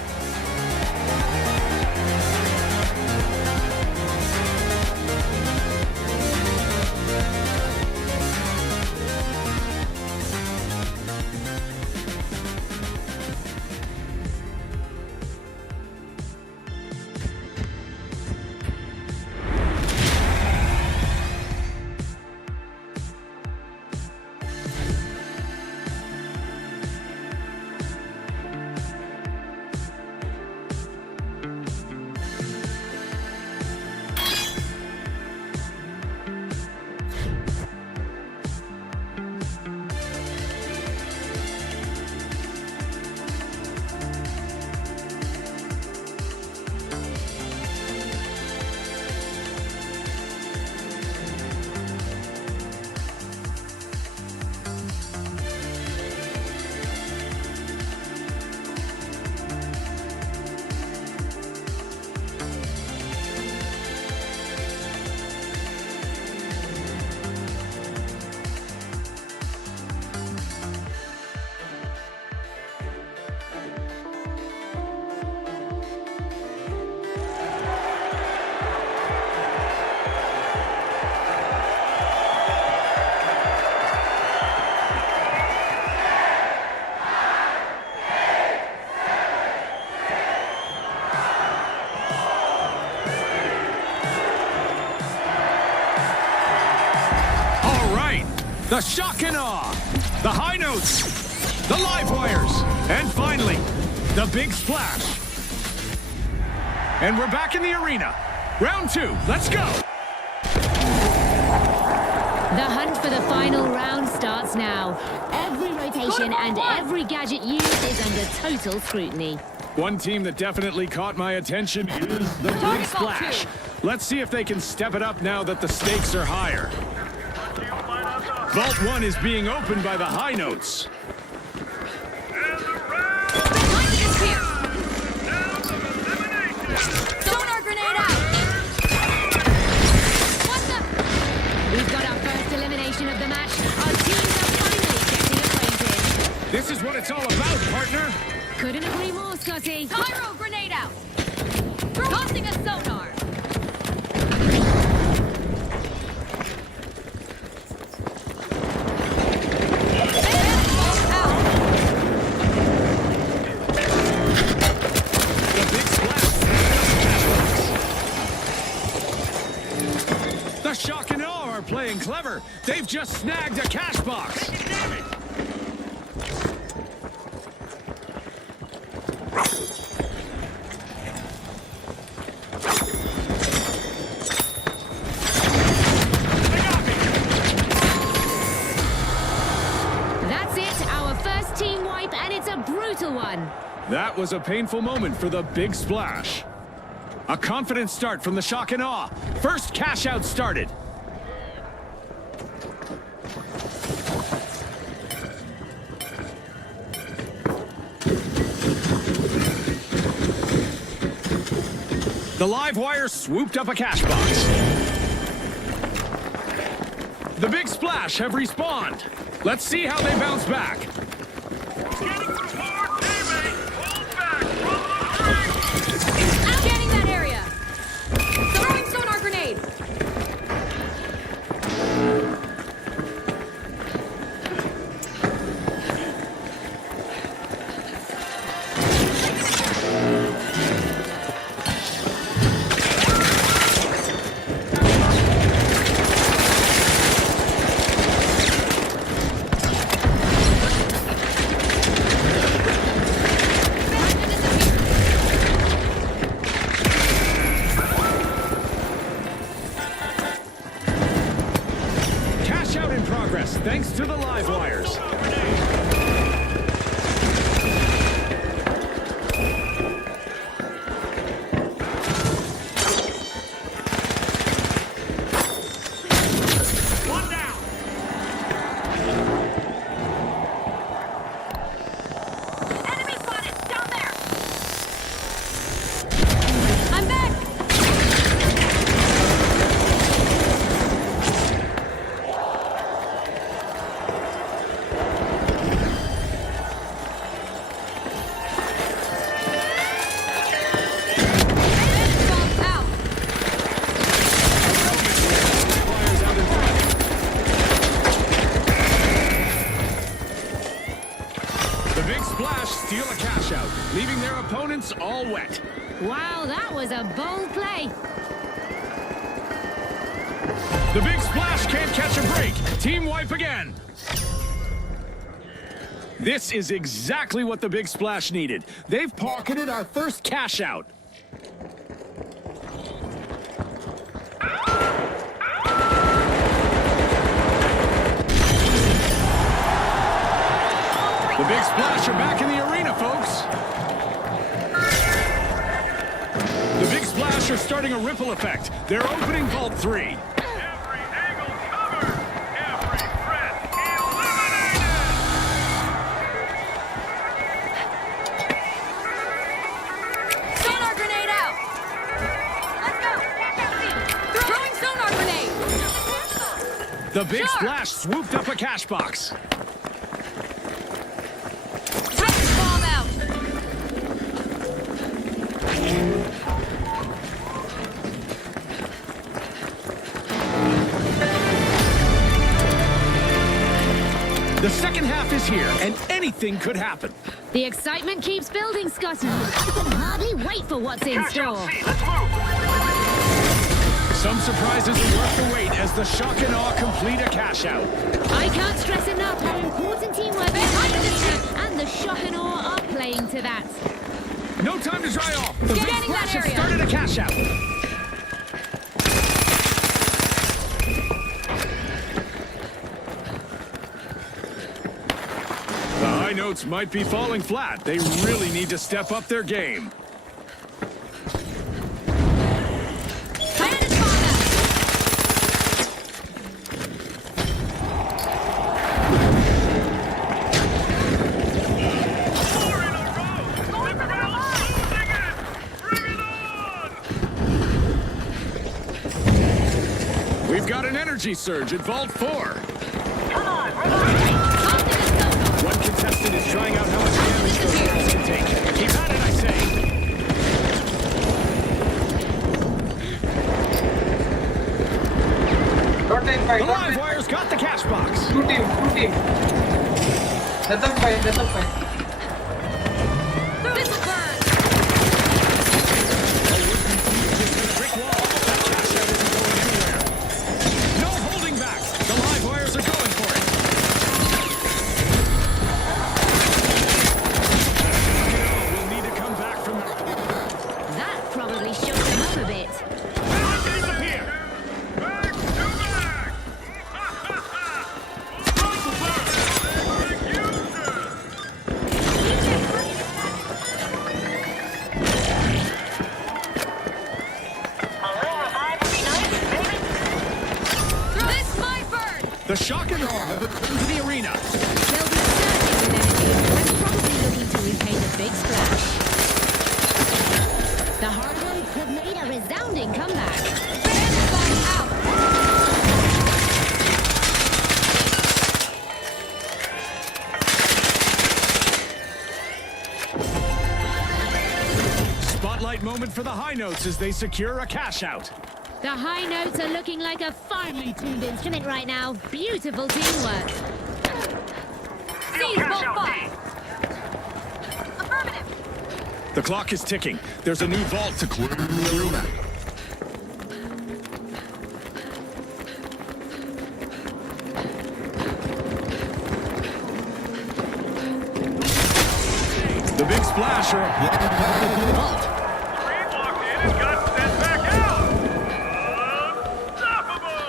The shock and awe, the high notes, the live wires, and finally, the big splash. And we're back in the arena. Round 2, let's go. The hunt for the final round starts now. Every rotation and every gadget used is under total scrutiny. One team that definitely caught my attention is the Big Target ball Splash. Let's see if they can step it up now that the stakes are higher. Vault 1 is being opened by the high notes. Disappear. Sonar grenade out. What the? We've got our first elimination of the match. Our teams are finally getting acquainted. This is what it's all about, partner. Couldn't agree more, Scotty. Pyro grenade out. Tossing a sonar. The shock and awe are playing clever. They've just snagged a cash box. That's it, our first team wipe, and it's a brutal one. That was a painful moment for the Big Splash. A confident start from the shock and awe. First cash out started. The live wire swooped up a cash box. The Big Splash have respawned. Let's see how they bounce back. Getting support, teammate! Hold back! Follow the tree! Scanning that area. Throwing sonar grenade. thanks to the live wires. One down. Enemy spotted! Down there! I'm back! Bomb out! Wires out in front. The big splash steal a cash out, leaving their opponents all wet. Wow, that was a bold play. The big splash can't catch a break. Team wipe again. This is exactly what the big splash needed. They've pocketed our first cash out. The big splash are back in the arena, folks. The big splash are starting a ripple effect. They're opening Vault 3. Every angle covered. Every threat eliminated. Sonar grenade out! Let's go! Throwing sonar grenade! The big Sure. splash swooped up a cash box. Titan bomb out! The second half is here, and anything could happen. The excitement keeps building, Scotty. I can hardly wait for what's in Cash out store. C. Let's move. Some surprises are worth the wait as the shock and awe complete a cash out. I can't stress enough how important teamwork is, and the shock and awe are playing to that. No time to dry off. The big Scanning that splash has area. started a cash out. The high notes might be falling flat. They really need to step up their game. Bandit bomb out! Four in a row. Going for the line! Losing it. Bring it on. We've got an energy surge at Vault 4. Come on, we're on! Tossing the sonar! One contestant is trying out how much damage those balls can take. Keep at it, I say. Don't take fight. The Don't live take wires got the cash box. two team. Let them fight. Let them fight. This'll burn! Brick wall. That cash out isn't going anywhere. No holding back. The live wires are going for it. We'll need to come back from that. That probably shook them up a bit. Disappear. Back to back. This might burn! The shock and awe have returned to the arena. They'll be surging with energy and probably looking to repay the big splash. The hard ones have made a resounding comeback. Bandit bomb out! Spotlight moment for the high notes as they secure a cash out. The high notes are looking like a finely tuned instrument right now. Beautiful teamwork. Seize Cash both out D. bombs! Affirmative! The clock is ticking. There's a new vault to clear the arena. The big splash are a vault. Three walked in and got sent back out. Unstoppable.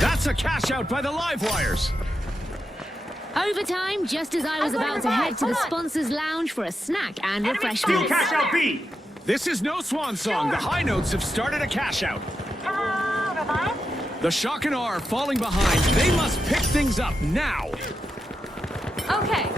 That's a cash out by the live wires. Overtime, just as I was about to head to the sponsors' lounge for a snack and Steal refreshments. cash out B. This is no swan song. The high notes have started a cash out. The Shock and R falling behind. They must pick things up now. Okay.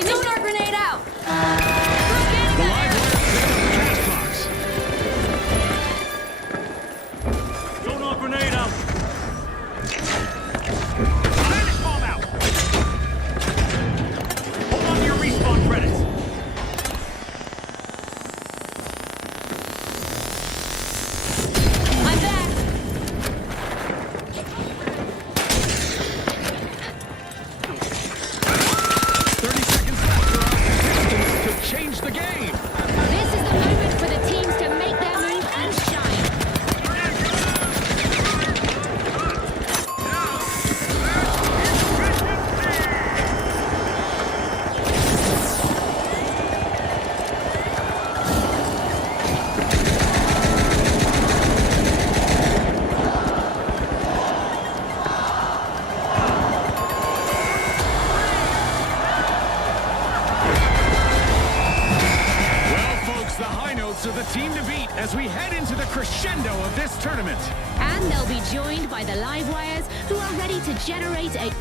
Sonar grenade out! The live wires pick up the cash box. Sonar grenade out. Vanish bomb out. Hold on to your respawn credits. I'm back! 30 seconds left. There are contestants to change the game. This is the moment for the teams to make their move and shine. Well, folks, the high notes are the team to beat as we head into the crescendo of this tournament. And they'll be joined by the live wires who are ready to generate a